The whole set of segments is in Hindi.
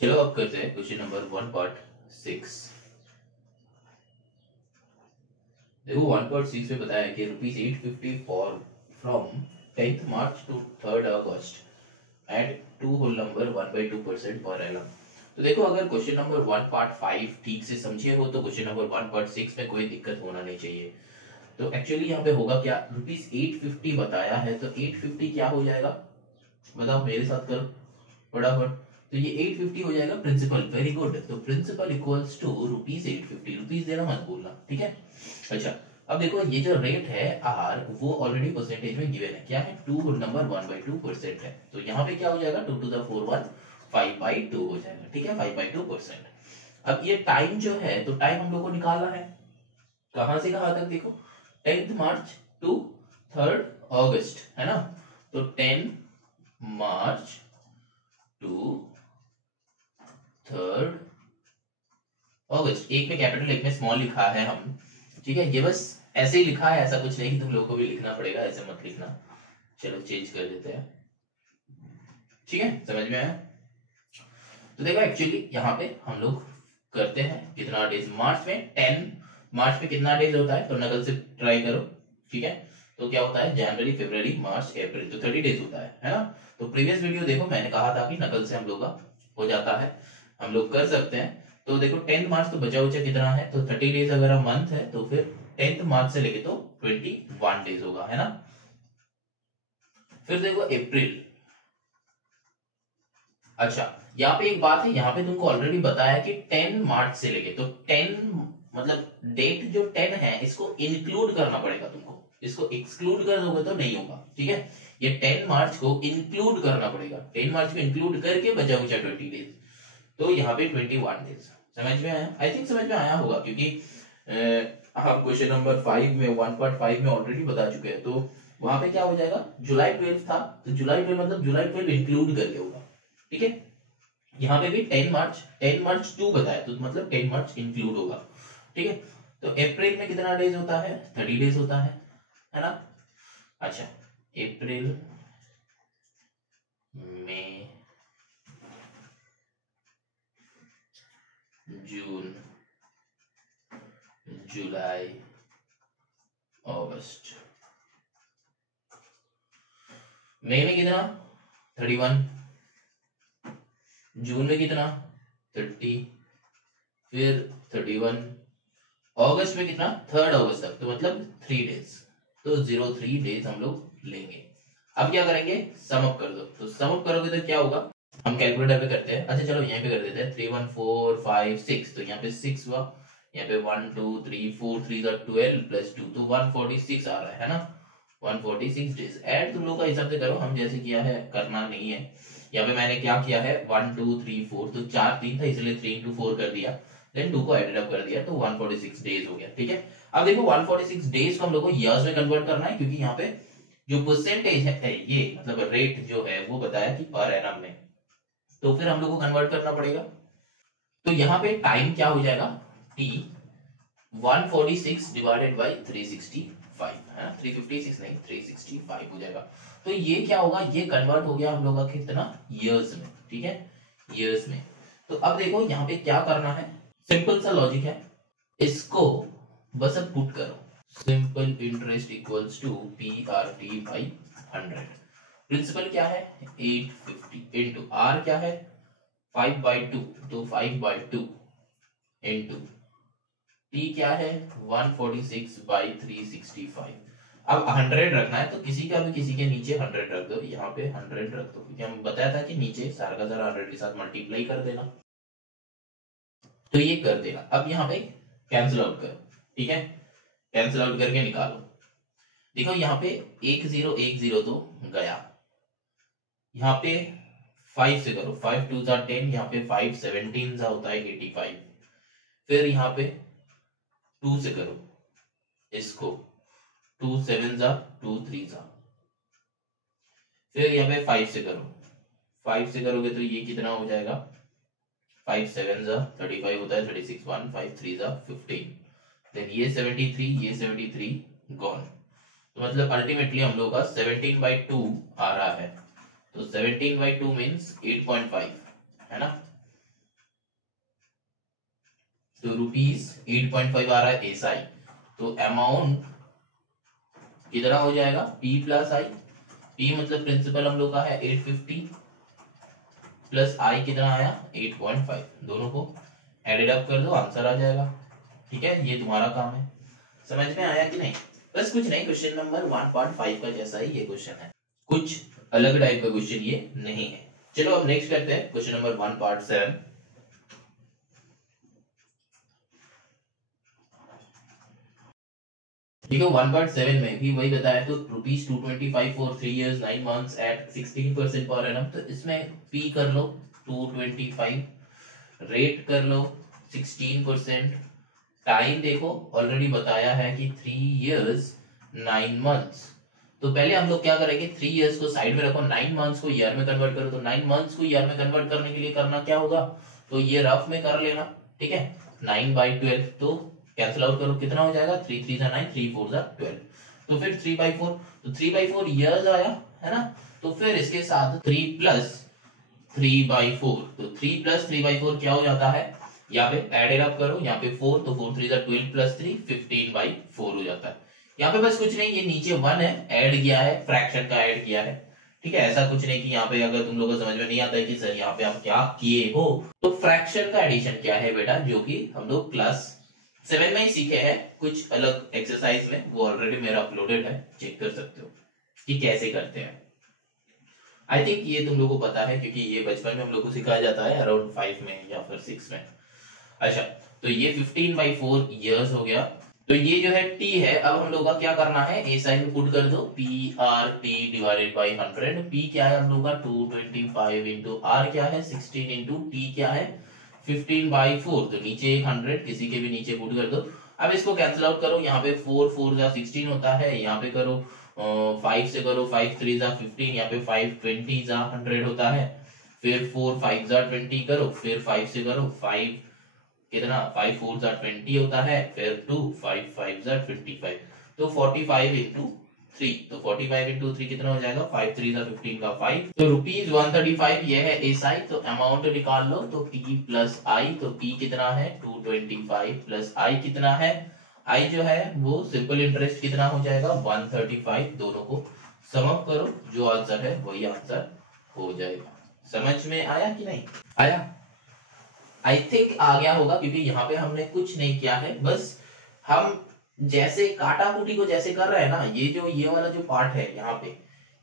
चलो अब करते हैं क्वेश्चन नंबर 1.6। देखो 1.6 में बताया कि ₹850 for from 10th March to 3rd August at 2 whole number 1/2% per annum. तो देखो अगर क्वेश्चन नंबर 1.5 ठीक से समझे हो तो क्वेश्चन नंबर 1.6 में कोई दिक्कत होना नहीं चाहिए। तो एक्चुअली यहाँ पे होगा क्या, ₹850 बताया है तो 850 क्या हो जाएगा, बताओ मेरे साथ करो फटाफट। तो ये 850 हो जाएगा प्रिंसिपल, वेरी गुड। तो प्रिंसिपल इक्वल्स टू ₹850, रुपीस देना मत भूलना, ठीक है। अच्छा अब देखो ये जो रेट है आर वो ऑलरेडी परसेंटेज में गिवन है, क्या है 2 होल नंबर 1/2% है। तो यहाँ पे क्या हो जाएगा 2 to the 4 1 5/2 हो जाएगा, ठीक है 5/2%। अब ये टाइम जो है तो टाइम हम लोग को निकालना है, कहां से कहां तक, देखो 10th मार्च टू 3rd अगस्त है ना। तो 10 मार्च टू 3rd अगस्त, एक में कैपिटल एक में स्मॉल लिखा है हम, ठीक है। ये बस ऐसे ही लिखा है, ऐसा कुछ नहीं कि तुम लोगों को भी लिखना पड़ेगा, ऐसे मत लिखना। चलो चेंज कर देते हैं, ठीक है समझ में आया। तो देखो एक्चुअली यहाँ पे हम लोग करते हैं कितना डेज मार्च में, 10 मार्च में कितना डेज होता है तो नकल से ट्राई करो, ठीक है। तो क्या होता है जनवरी फरवरी मार्च अप्रैल, तो 30 डेज होता है ना। तो प्रीवियस वीडियो देखो मैंने कहा था कि नकल से हम लोग का हो जाता है, हम लोग कर सकते हैं। तो देखो 10th मार्च तो बचा उचा कितना है, तो 30 डेज अगर हम मंथ है तो फिर 10th मार्च से लेके तो 21 डेज होगा, है ना। फिर देखो अप्रैल, अच्छा यहाँ पे एक बात है, यहाँ पे तुमको ऑलरेडी बताया कि 10 मार्च से लेके, तो 10 मतलब डेट जो 10 है इसको इंक्लूड करना पड़ेगा तुमको, इसको एक्सक्लूड कर दोगे तो नहीं होगा, ठीक है। ये 10 मार्च को इंक्लूड करना पड़ेगा, 10 मार्च को इंक्लूड करके बचा बचा 20 डेज, तो यहाँ पे 21 डेज। समझ में आया, आई थिंक समझ में आया होगा, क्योंकि हम क्वेश्चन नंबर 5 में 1.5 में ऑलरेडी बता चुके हैं। तो वहां पे क्या हो जाएगा, जुलाई 12 था तो जुलाई 12 मतलब जुलाई 12 इंक्लूड करके होगा, ठीक है। यहाँ पे भी 10 मार्च 2 बताया तो मतलब 10 मार्च इंक्लूड होगा, ठीक है। तो अप्रैल में कितना डेज होता है, 30 डेज होता है ना। अच्छा अप्रैल मई जून जुलाई अगस्त, मई में कितना 31, जून में कितना 30, फिर 31, अगस्त में कितना 3rd अगस्त तक, तो मतलब 3 डेज, तो 03 डेज हम लोग लेंगे। अब क्या करेंगे, सम अप कर दो, तो सम अप करोगे तो क्या होगा, हम कैलकुलेटर पे करते हैं। अच्छा चलो यहीं पे कर देते हैं 3 1 4 5 6, तो यहाँ पे 6 हुआ, यहाँ पे 1 2 3 4 3 12 प्लस 2, तो 146 आ रहा है ना, 146 डेज। ऐड तुम लोग का हिसाब से करो, हम जैसे किया है करना नहीं है। यहाँ पे मैंने क्या किया है 1 2 3 4, तो 4 3 था इसलिए 3 into 4 कर दिया, देन 2 को एडेड अप कर दिया तो 146 डेज हो गया, ठीक है। अब देखो 146 डेज को हम लोग को ईयर्स में कन्वर्ट करना है, क्योंकि यहाँ पे जो परसेंटेज है ये मतलब रेट जो है वो बताया कि पर एनम में, तो फिर हम लोग को कन्वर्ट करना पड़ेगा। तो यहाँ पे टाइम क्या हो जाएगा, टी 146 डिवाइडेड बाई 365 है ना, 356 नहीं 365 हो जाएगा। तो ये क्या होगा, ये कन्वर्ट हो गया हम लोग का कितना ईयर्स में, ठीक है ईयर्स में। तो अब देखो यहाँ पे क्या करना है, सिंपल सा लॉजिक है, इसको बस अब पुट करो, simple interest equals to PRT by 100। Principal क्या है 850 इंटू आर क्या है 5/2, तो 5/2 इंटू टी क्या है 146/365। अब 100 रखना है तो किसी का भी किसी के नीचे 100 रख दो, यहाँ पे 100 रख दो, क्योंकि हम बताया था कि नीचे सारा का सारा 100 के साथ मल्टीप्लाई कर देना, तो ये कर देना। अब यहाँ पे कैंसिल आउट करो, ठीक है कैंसिल आउट करके निकालो। देखो यहाँ पे 1010 तो गया, यहाँ पे 5 से करो, 5 2 10, यहाँ पे 5 17 होता है 85, फिर यहाँ पे 2 से करो इसको, 2 7 2 3 फिर यहाँ पे 5 से करो, 5 से करोगे तो ये कितना हो जाएगा 5 7 35 होता है, 36 1 5 3 15, देन ये 73 ये 73 गॉन, तो मतलब अल्टीमेटली हम लोग का 17/2 आ रहा है, तो 17/2 मीन्स 8.5 है ना, तो रुपीज 8.5 आ रहा है एसआई, तो अमाउंट कितना हो जाएगा पी प्लस आई। पी मतलब प्रिंसिपल हम लोग का है 850 प्लस आई कितना आया 8.5, दोनों को एडेड अप कर दो आंसर आ जाएगा। ठीक है, ये तुम्हारा काम है। समझ में आया कि नहीं? बस कुछ नहीं, क्वेश्चन नंबर 1.5 का जैसा ही ये क्वेश्चन है, कुछ अलग टाइप का क्वेश्चन ये नहीं है। चलो अब नेक्स्ट करते हैं क्वेश्चन नंबर 1.7। देखो 1.7 में भी वही बताया, तो rupees 225 for 3 years 9 months at 16% per annum, तो इसमें पी कर लो 225, रेट कर लो 16%, टाइम देखो ऑलरेडी बताया है कि 3 years 9 months। तो पहले हम लोग क्या करेंगे, 3 years को साइड में रखो, 9 months को ईयर में कन्वर्ट करो। तो 9 months को ईयर में कन्वर्ट करने के लिए करना क्या होगा, तो ये रफ में कर लेना। ठीक है, 9/12 तो कैंसिल आउट करो, कितना हो जाएगा 3 3 9, 3 4 12, तो फिर 3/4, तो 3/4 ईयर्स आया है ना। तो फिर इसके साथ 3 प्लस 3/4, तो 3 प्लस 3/4 क्या हो जाता है, यहाँ पे एडेड अप करो, यहाँ पे 4, तो 4 3 12 प्लस 3 15/4 हो जाता है। यहाँ पे बस कुछ नहीं, ये नीचे 1 है, ऐड किया है, फ्रैक्शन का ऐड किया है। ठीक है, ऐसा कुछ नहीं कि यहाँ पे अगर तुम लोगों को समझ में नहीं आता है कि सर यहाँ पे आप क्या किए हो, तो फ्रैक्शन का एडिशन क्या है बेटा, जो कि हम लोग क्लास 7 में ही सीखे हैं, कुछ अलग एक्सरसाइज में, वो ऑलरेडी मेरा अपलोडेड है, चेक कर सकते हो कि कैसे करते हैं। आई थिंक ये तुम लोगों को पता है, क्योंकि ये बचपन में हम लोग को सिखाया जाता है अराउंड 5 में या फिर 6 में। अच्छा, तो ये 15/4 इयर्स हो गया। तो ये जो है टी है, अब हम लोग का क्या करना है, ए साइड में पुट कर दो, P R T divided by 100। P क्या है हम लोग का 225 इंटू आर क्या है 16 इंटू टी क्या है 15/4, तो नीचे 100 किसी के भी नीचे पुट कर दो। अब इसको कैंसिल आउट करो, यहाँ पे 4 4 जा 16 होता है, यहाँ पे करो 5 से करो, 5 3 जा 15, यहाँ पे 5 20 जा 100 होता है, फिर 4 5 जा 20 करो, फिर 5 से करो 5 कितना 5 4 जा 20 होता है, फिर 2 5 5 जा 25, तो 45 इंटू 3, तो 45 इंटू 3 कितना हो जाएगा 5 3 जा 15 का 5, तो रुपीज 135 ये है एसआई। तो अमाउंट निकाल लो, तो पी प्लस आई, तो पी कितना है 225 प्लस आई कितना है, आई जो है वो सिंपल इंटरेस्ट कितना हो जाएगा 135, दोनों को सम अप करो, जो आंसर है वही आंसर हो जाएगा। समझ में आया कि नहीं आया? आई थिंक आ गया होगा, क्योंकि यहाँ पे हमने कुछ नहीं किया है, बस हम जैसे काटा कुटी को जैसे कर रहे हैं ना, ये जो ये वाला जो पार्ट है, यहाँ पे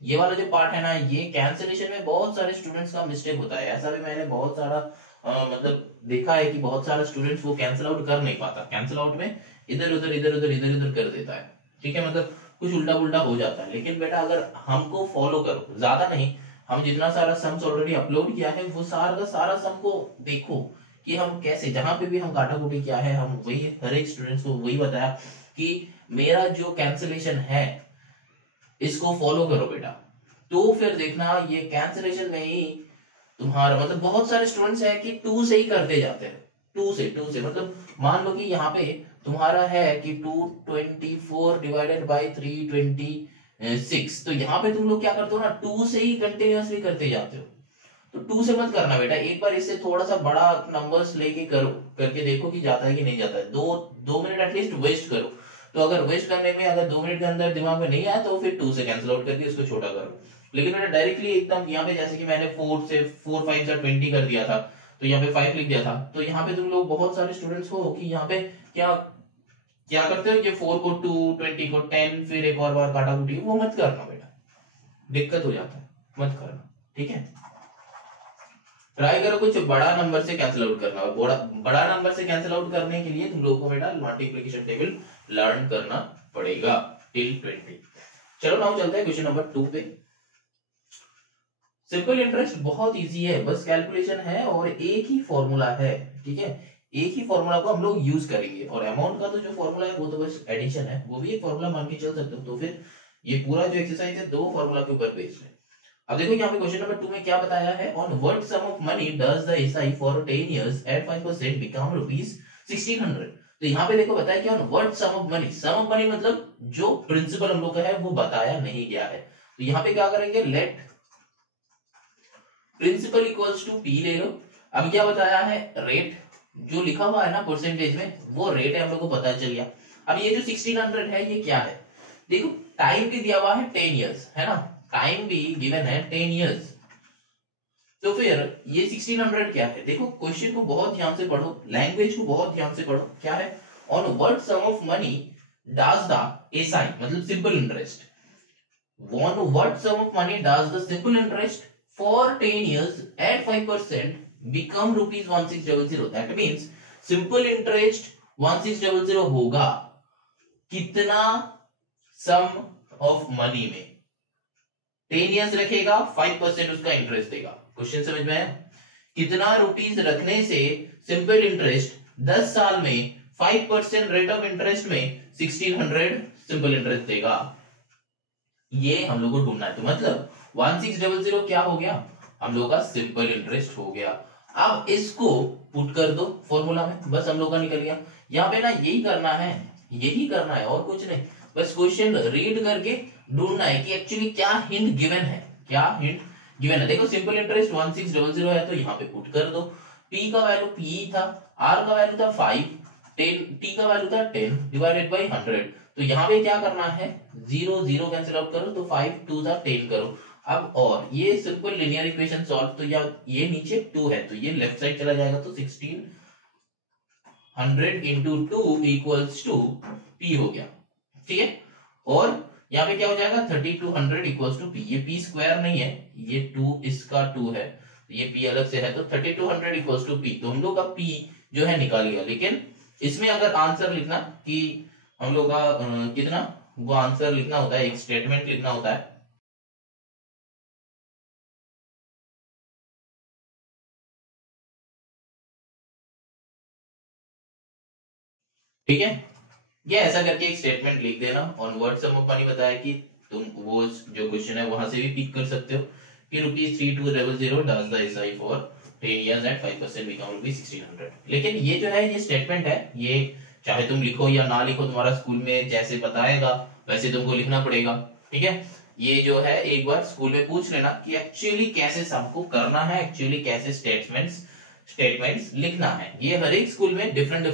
ये वाला जो पार्ट है ना, ये कैंसिलेशन में बहुत सारे स्टूडेंट्स का मिस्टेक होता है। ऐसा भी मैंने बहुत सारा मतलब देखा है कि बहुत सारा स्टूडेंट्स वो कैंसिल आउट कर नहीं पाता, कैंसिल आउट में इधर उधर कर देता है। ठीक है, मतलब कुछ उल्टा पुल्टा हो जाता है। लेकिन बेटा अगर हमको फॉलो करो, ज्यादा नहीं, हम जितना सारा सम्स ऑलरेडी अपलोड किया है वो सारा का सारा सम को देखो कि हम कैसे, जहां पे भी हम काटा कुटी किया है, हम वही हर एक स्टूडेंट्स को वही बताया कि मेरा जो कैंसिलेशन है इसको फॉलो करो बेटा। तो फिर देखना ये कैंसिलेशन में ही तुम्हारा मतलब बहुत सारे स्टूडेंट्स है कि 2 से ही करते जाते हैं, 2 से मतलब मान लो कि यहाँ पे तुम्हारा है कि 224 डिवाइडेड बाई 326, तो यहाँ पे तुम लोग क्या करते हो ना 2 से ही कंटिन्यूअसली करते जाते हो। तो 2 से मत करना बेटा, एक बार इससे थोड़ा सा बड़ा नंबर्स लेके करो, करके देखो कि जाता है कि नहीं जाता है। 2 मिनट एटलीस्ट वेस्ट करो। तो अगर वेस्ट करने में अगर 2 मिनट के अंदर दिमाग में नहीं आया तो फिर 2 से कैंसिल आउट करके उसको छोटा करो। लेकिन बेटा डायरेक्टली एकदम यहाँ पे जैसे कि मैंने 4 से 4 5 से 20 कर दिया था, तो यहाँ पे 5 लिख दिया था, तो यहाँ पे तुम लोग बहुत सारे स्टूडेंट्स हो कि यहाँ पे क्या क्या करते हो, ये 4 को 2 20 को 10 फिर एक और बार काटा कुटी, वो मत करना बेटा, दिक्कत हो जाता है, मत करना। ठीक है, ट्राई करो कुछ बड़ा नंबर से कैंसिल आउट करना। बड़ा नंबर से कैंसिल आउट करने के लिए तुम लोगों को बेटा मल्टीप्लिकेशन टेबल लर्न करना पड़ेगा टिल 20। चलो नाउ चलते हैं क्वेश्चन नंबर 2 पे। सिंपल इंटरेस्ट बहुत इजी है, बस कैलकुलेशन है और एक ही फॉर्मूला है। ठीक है, एक ही फॉर्मूला को हम लोग यूज करेंगे, और अमाउंट का तो जो फॉर्मूला है वो तो बस एडिशन है, वो भी एक फॉर्मूला मान के चल सकते हो। तो फिर ये पूरा जो एक्सरसाइज है 2 फॉर्मूला के ऊपर बेस्ड है। अब देखो यहाँ पे क्वेश्चन नंबर 2 में क्या बताया है, on what sum of money does the SI for 10 years at 5% become rupees 1600। तो यहाँ पे देखो बताया कि on what sum of money, sum of money मतलब जो प्रिंसिपल हम लोग का है वो बताया नहीं गया है। तो यहाँ पे क्या करेंगे, let principal equals to P ले लो। अब क्या बताया है, रेट जो लिखा हुआ है ना परसेंटेज में वो रेट है, हम लोग को पता चल गया। अब ये जो 1600 है ये क्या है, देखो टाइम भी दिया हुआ है 10 इयर्स है ना, टाइम भी गिवन है 10 इयर्स। तो फिर ये 1600 क्या है, देखो क्वेश्चन को बहुत ध्यान से पढ़ो, लैंग्वेज को बहुत ध्यान से पढ़ो। क्या है, on what sum of money does the SI मतलब simple interest, on what sum of money does the simple interest for 10 years at 5% become rupees 1600? That means simple interest 1600 होगा कितना सम ऑफ मनी में, 10 इयर्स रखेगा 5% उसका इंटरेस्ट देगा। क्वेश्चन समझ में है, कितना रुपीस रखने से सिंपल इंटरेस्ट 10 साल में 5% रेट ऑफ इंटरेस्ट में 1600 सिंपल इंटरेस्ट देगा, ये हम लोग को ढूंढना है। तो मतलब 1600 क्या हो गया, हम लोग का सिंपल इंटरेस्ट हो गया। अब इसको पुट कर दो फॉर्मूला में, बस हम लोग का निकल गया। यहाँ पे ना यही करना है, यही करना है और कुछ नहीं, बस क्वेश्चन रीड करके ढूंढना है कि एक्चुअली क्या हिंट गिवन है, क्या हिंट गिवन है। देखो सिंपल इंटरेस्ट 1600 है तो यहाँ पे पुट कर दो, P का वैल्यू P था, R का वैल्यू था 5, T का वैल्यू था 10 डिवाइडेड बाई 100। तो यहाँ पे क्या करना है, 0 0 कैंसिल आउट करो तो 5 2 था 10 करो। अब और ये सिंपल लिनियर इक्वेशन सॉल्व, तो ये नीचे 2 है तो ये लेफ्ट साइड चला जाएगा, तो 1600 इंटू 2 इक्वल्स टू P हो गया, ठीक है। और यहाँ पे क्या हो जाएगा 3200 इक्वल्स टू P, ये P स्क्वायर नहीं है, ये 2 इसका 2 है, ये P अलग से है, तो 3200 इक्वल्स टू P। तो हम लोग का P जो है निकाल गया। लेकिन इसमें अगर आंसर लिखना कि हम लोग का कितना, वो आंसर लिखना होता है, एक स्टेटमेंट लिखना होता है, ठीक है। ये ऐसा करके एक स्टेटमेंट लिख देना। On what sum of money बताया कि तुम वो जो क्वेश्चन है वहां से भी पिक कर सकते हो कि ₹3200 does the SI for 10 years at 5% become ₹1600। लेकिन ये जो है ये स्टेटमेंट है, ये चाहे तुम लिखो या ना लिखो, तुम्हारा स्कूल में जैसे बताएगा वैसे तुमको लिखना पड़ेगा, ठीक है। ये जो है एक बार स्कूल में पूछ लेना कि एक्चुअली कैसे सबको करना है, एक्चुअली कैसे स्टेटमेंट्स लिखना है। ये हर एक स्कूल में डिफरेंट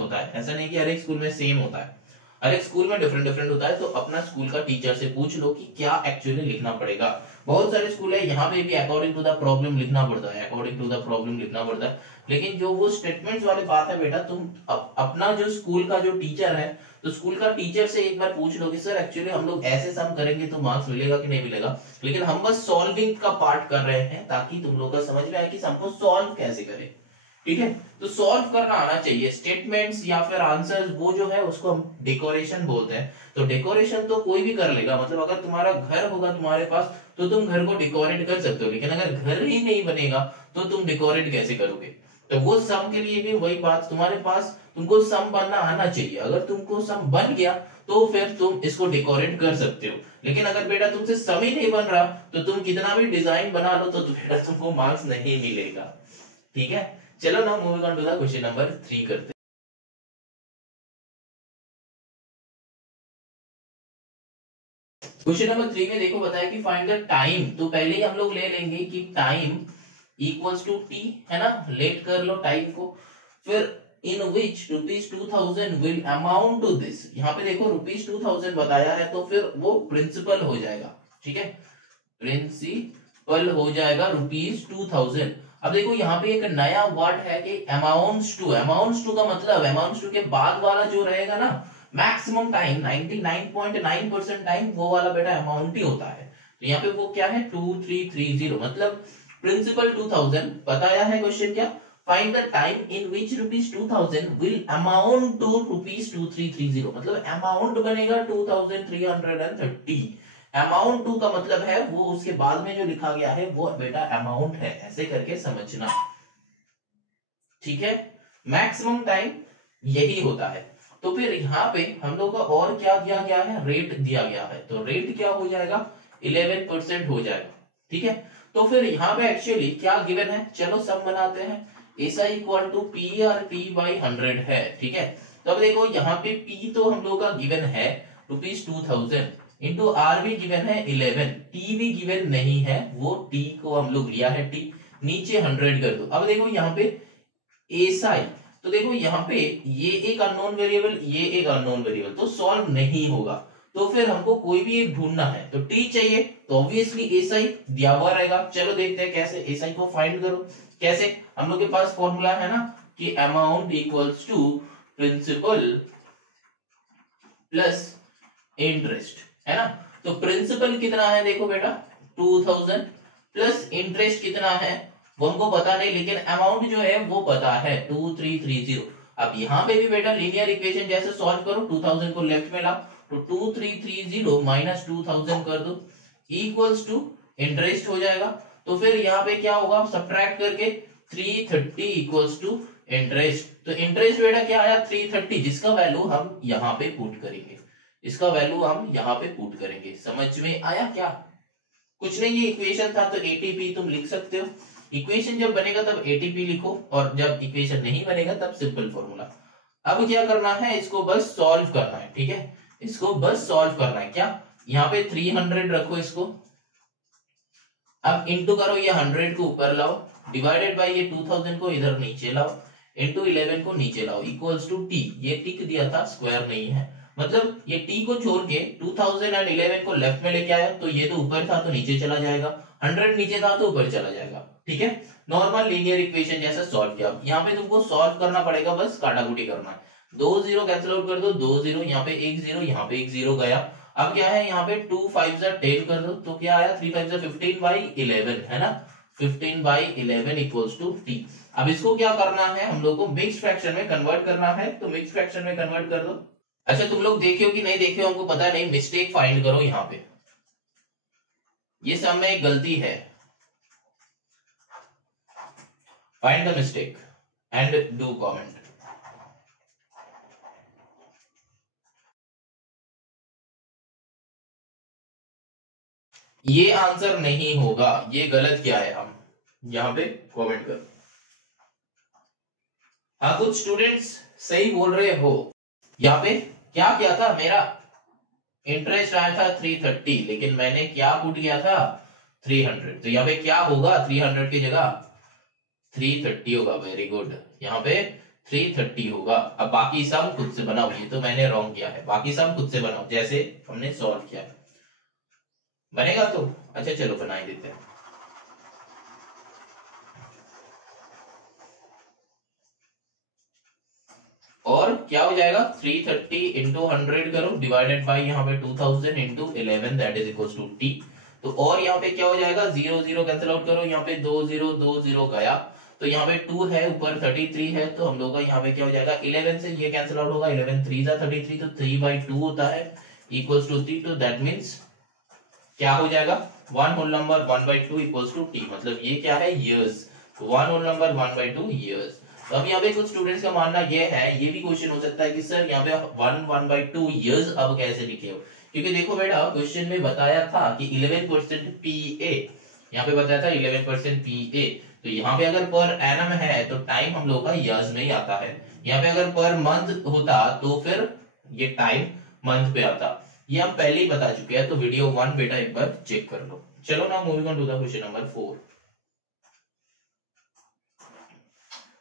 होता है, ऐसा नहीं कि हर एक स्कूल में सेम होता है, हर एक स्कूल में डिफरेंट होता है। तो अपना स्कूल का टीचर से पूछ लो कि क्या एक्चुअली लिखना पड़ेगा। बहुत सारे स्कूल है यहाँ पे भी अकॉर्डिंग टू द प्रॉब्लम लिखना पड़ता है, अकॉर्डिंग टू द प्रॉब्लम लिखना पड़ता है। लेकिन जो वो स्टेटमेंट्स वाली बात है बेटा, तुम अपना जो स्कूल का जो टीचर है, तो स्कूल का टीचर से एक बार पूछ लो कि सर एक्चुअली हम लोग ऐसे सम करेंगे तो मार्क्स मिलेगा कि नहीं मिलेगा। लेकिन हम बस सॉल्विंग का पार्ट कर रहे हैं ताकि तुम लोग का समझ में आए कि सम को सॉल्व कैसे करें, ठीक है। तो सॉल्व करना आना चाहिए। स्टेटमेंट्स या फिर आंसर्स वो जो है उसको हम डेकोरेशन बोलते हैं। तो डेकोरेशन तो कोई भी कर लेगा, मतलब अगर तुम्हारा घर होगा तुम्हारे पास तो तुम घर को डेकोरेट कर सकते हो, लेकिन अगर घर ही नहीं बनेगा तो तुम डेकोरेट कैसे करोगे। तो वो सम के लिए भी वही बात, तुम्हारे पास तुमको सम बनना आना चाहिए। अगर तुमको सम बन गया तो फिर तुम इसको डेकोरेट कर सकते हो। लेकिन अगर बेटा तुमसे सम ही नहीं बन रहा तो तुम कितना भी डिजाइन बना लो तो बेटा तुमको मार्क्स नहीं मिलेगा, ठीक है। चलो ना moving on to the question number 3 करते हैं। क्वेश्चन नंबर 3 में देखो बताया कि फाइंड द टाइम। तो पहले ही हम लोग ले लेंगे कि टाइम इक्वल्स टू टी, है ना, लेट कर लो टाइम को। फिर इन which ₹2000 will amount to this. यहाँ पे देखो ₹2000 बताया है तो फिर वो प्रिंसिपल हो जाएगा, ठीक है, प्रिंसिपल हो जाएगा ₹2000। अब देखो यहाँ पे एक नया वर्ड है कि अमाउंट्स टू। अमाउंट्स टू का मतलब अमाउंट्स टू के बाद वाला जो रहेगा ना मैक्सिमम टाइम 99.9% टाइम वो वाला बेटा अमाउंट ही होता है। तो यहाँ पे वो क्या है 2330, मतलब प्रिंसिपल 2000 बताया है। क्वेश्चन क्या, find the time in which ₹2000 will amount to ₹2330, मतलब अमाउंट बनेगा 2330। अमाउंट टू का मतलब है वो उसके बाद में जो लिखा गया है वो बेटा अमाउंट है, ऐसे करके समझना, ठीक है। मैक्सिमम टाइम यही होता है। तो फिर यहाँ पे हम लोग का और क्या दिया गया है, रेट दिया गया है। तो रेट क्या हो जाएगा 11% हो जाएगा, ठीक है। तो फिर यहाँ पे एक्चुअली क्या गिवन है, चलो सब बनाते हैं। ऐसा इक्वल टू P/T/100 है, ठीक है। तो अब देखो यहाँ पे P तो हम लोग का गिवन है ₹2000 इंटू R भी गिवन है 11, T भी गिवन नहीं है, वो T को हम लोग लिया है T, नीचे 100 कर दो। अब देखो यहाँ पे एसआई, तो देखो यहाँ पे ये एक अननोन वेरिएबल, ये एक अननोन वेरिएबल, तो सॉल्व नहीं होगा। तो फिर हमको कोई भी एक ढूंढना है, तो टी चाहिए, तो ऑब्वियसली एसआई दिया हुआ रहेगा। चलो देखते हैं कैसे एसआई को फाइंड करो। कैसे, हम लोग के पास फॉर्मूला है ना कि amount equals to principal plus interest, है ना। तो प्रिंसिपल कितना है देखो बेटा 2000, प्लस इंटरेस्ट कितना है वो हमको पता नहीं, लेकिन अमाउंट जो है वो पता है 2330। अब यहाँ पे भी बेटा लीनियर इक्वेशन जैसे सॉल्व करो, 2000 को लेफ्ट में लाओ, तो 2330 माइनस 2000 कर दो इक्वल्स टू इंटरेस्ट हो जाएगा। तो फिर यहाँ पे क्या होगा, सब्ट्रैक्ट करके 330 इक्वल्स टू इंटरेस्ट। तो इंटरेस्ट बेटा क्या आया 330, जिसका वैल्यू हम यहाँ पे पुट करेंगे, इसका वैल्यू हम यहाँ पे पुट करेंगे। समझ में आया क्या? कुछ नहीं, ये इक्वेशन था तो एटीपी तुम लिख सकते हो। इक्वेशन जब बनेगा तब एटीपी लिखो, और जब इक्वेशन नहीं बनेगा तब सिंपल फॉर्मूला। अब क्या करना है, इसको बस सॉल्व करना है, ठीक है, इसको बस सॉल्व करना है। क्या, यहाँ पे 300 रखो इसको, अब इंटू करो, ये 100 को ऊपर लाओ, डिवाइडेड बाय ये 2000 को इधर नीचे लाओ, इंटू 11 को नीचे लाओ, इक्वल्स टू टी। ये टिक दिया था, स्क्वायर नहीं है, मतलब ये टी को छोड़ के 2011 को लेफ्ट में लेके आया, तो ये तो ऊपर था तो नीचे चला जाएगा, 100 नीचे था तो ऊपर चला जाएगा, ठीक है। नॉर्मल लीनियर इक्वेशन जैसा सॉल्व किया। यहाँ पे तुमको सॉल्व करना पड़ेगा, बस काटाकुटी करना है। 2 0 कैंसिल आउट कर दो, 2 0, यहाँ पे 1 0, यहाँ पे 1 0 गया। अब क्या है, यहाँ पे 2 5 10 कर दो, तो क्या आया 3 5 15/11, है ना, 15/11 इक्वल्स टू टी। अब इसको क्या करना है, हम लोग को मिक्स्ड फ्रैक्शन में कन्वर्ट करना है, तो मिक्स्ड फ्रैक्शन में कन्वर्ट कर दो। अच्छा, तुम लोग देखे हो कि नहीं देखे हो हमको पता नहीं, मिस्टेक फाइंड करो। यहाँ पे ये सब में एक गलती है, find the mistake and do comment. ये आंसर नहीं होगा, ये गलत क्या है, हम यहाँ पे कमेंट करो। हाँ, कुछ स्टूडेंट्स सही बोल रहे हो। यहाँ पे क्या किया था, मेरा इंटरेस्ट आया था 330, लेकिन मैंने क्या पुट किया था 300, तो यहाँ पे क्या होगा, 300 की जगह 330 होगा। वेरी गुड, यहाँ पे 330 होगा। अब बाकी सम खुद से बनाओ, ये तो मैंने रॉन्ग किया है, बाकी सम खुद से बनाओ जैसे हमने सॉल्व किया है। बनेगा तो अच्छा, चलो बना ही देते हैं। और क्या हो जाएगा, 330 इंटू 100 करो, डिवाइडेड बाई यहाँ पे 2000 into 11, that is equal to T. तो और यहाँ पे क्या हो जाएगा, 0 0 कैंसिल आउट करो, यहाँ पे 2 0 2 0 गया, तो यहाँ पे 2 है, ऊपर 33 है, तो हम लोग का यहाँ पे क्या हो जाएगा, 11 से ये कैंसिल आउट होगा, 11 3 33, तो 3/2 होता है इक्वल्स टू 3। तो दैट मीन्स क्या हो जाएगा, 1 whole number 1/2 equals to T, मतलब ये क्या है, ईयर्स, 1 होल नंबर 1/2 ईयर्स। तो अब यहाँ पे कुछ स्टूडेंट्स का मानना ये है, ये भी क्वेश्चन हो सकता है कि सर यहाँ पे 1/2 ईयर्स अब कैसे लिखे हो, क्योंकि देखो बेटा क्वेश्चन में बताया था कि 11% पीए, यहाँ पे बताया था 11% पीए, तो यहाँ पे अगर पर एनम है तो टाइम हम लोग का ईयर्स में ही आता है। यहाँ पे अगर पर मंथ होता तो फिर ये टाइम मंथ पे आता, ये हम पहले ही बता चुके हैं, तो वीडियो 1 बेटा एक बार चेक कर लो। चलो ना moving on to the question number 4।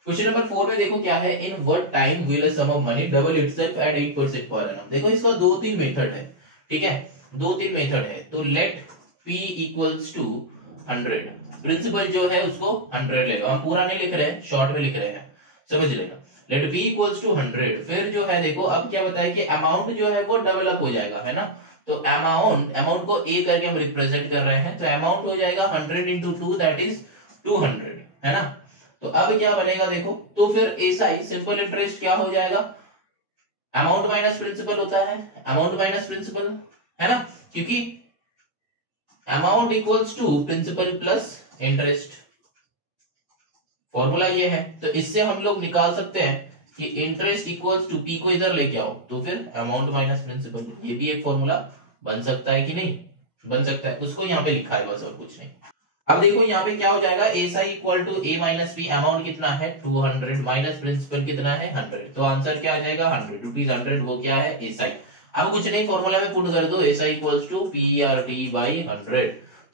Question number 4 में देखो क्या है, in what time will a sum of money double itself at 8% per annum. देखो इसका 2-3 मेथड है, ठीक है, 2-3 मेथड है। तो let p equals to 100, principal जो है उसको 100 लेगा, हम पूरा नहीं लिख रहे हैं, शॉर्ट में लिख रहे हैं, समझ लेना। लेट p इक्वल्स टू 100, फिर जो है देखो अब क्या बताया कि अमाउंट जो है वो डेवलप हो जाएगा, है ना। तो अमाउंट को a करके हम रिप्रेजेंट कर रहे हैं, तो अमाउंट हो जाएगा 100 इंटू 2, दैट इज 200, है ना। तो अब क्या बनेगा देखो, तो फिर एसआई सिंपल इंटरेस्ट क्या हो जाएगा, अमाउंट माइनस प्रिंसिपल होता है, अमाउंट माइनस प्रिंसिपल, है ना, क्योंकि amount equals to principal plus interest, formula ये है। तो इससे हम लोग निकाल सकते हैं कि इंटरेस्ट इक्वल्स टू पी को इधर लेके आओ, तो फिर अमाउंट माइनस प्रिंसिपल, ये भी एक फॉर्मूला बन सकता है कि नहीं, बन सकता है, उसको यहाँ पे लिखा है बस, और कुछ नहीं। अब देखो यहाँ पे क्या हो जाएगा, SI equal to A minus P, amount कितना है 200 माइनस प्रिंसिपल कितना है 100, तो आंसर क्या आ जाएगा 100 रुपीज 100, वो क्या है एसआई। अब कुछ नहीं, फॉर्मूला में पुट कर दो, SI equals to P R T by 100,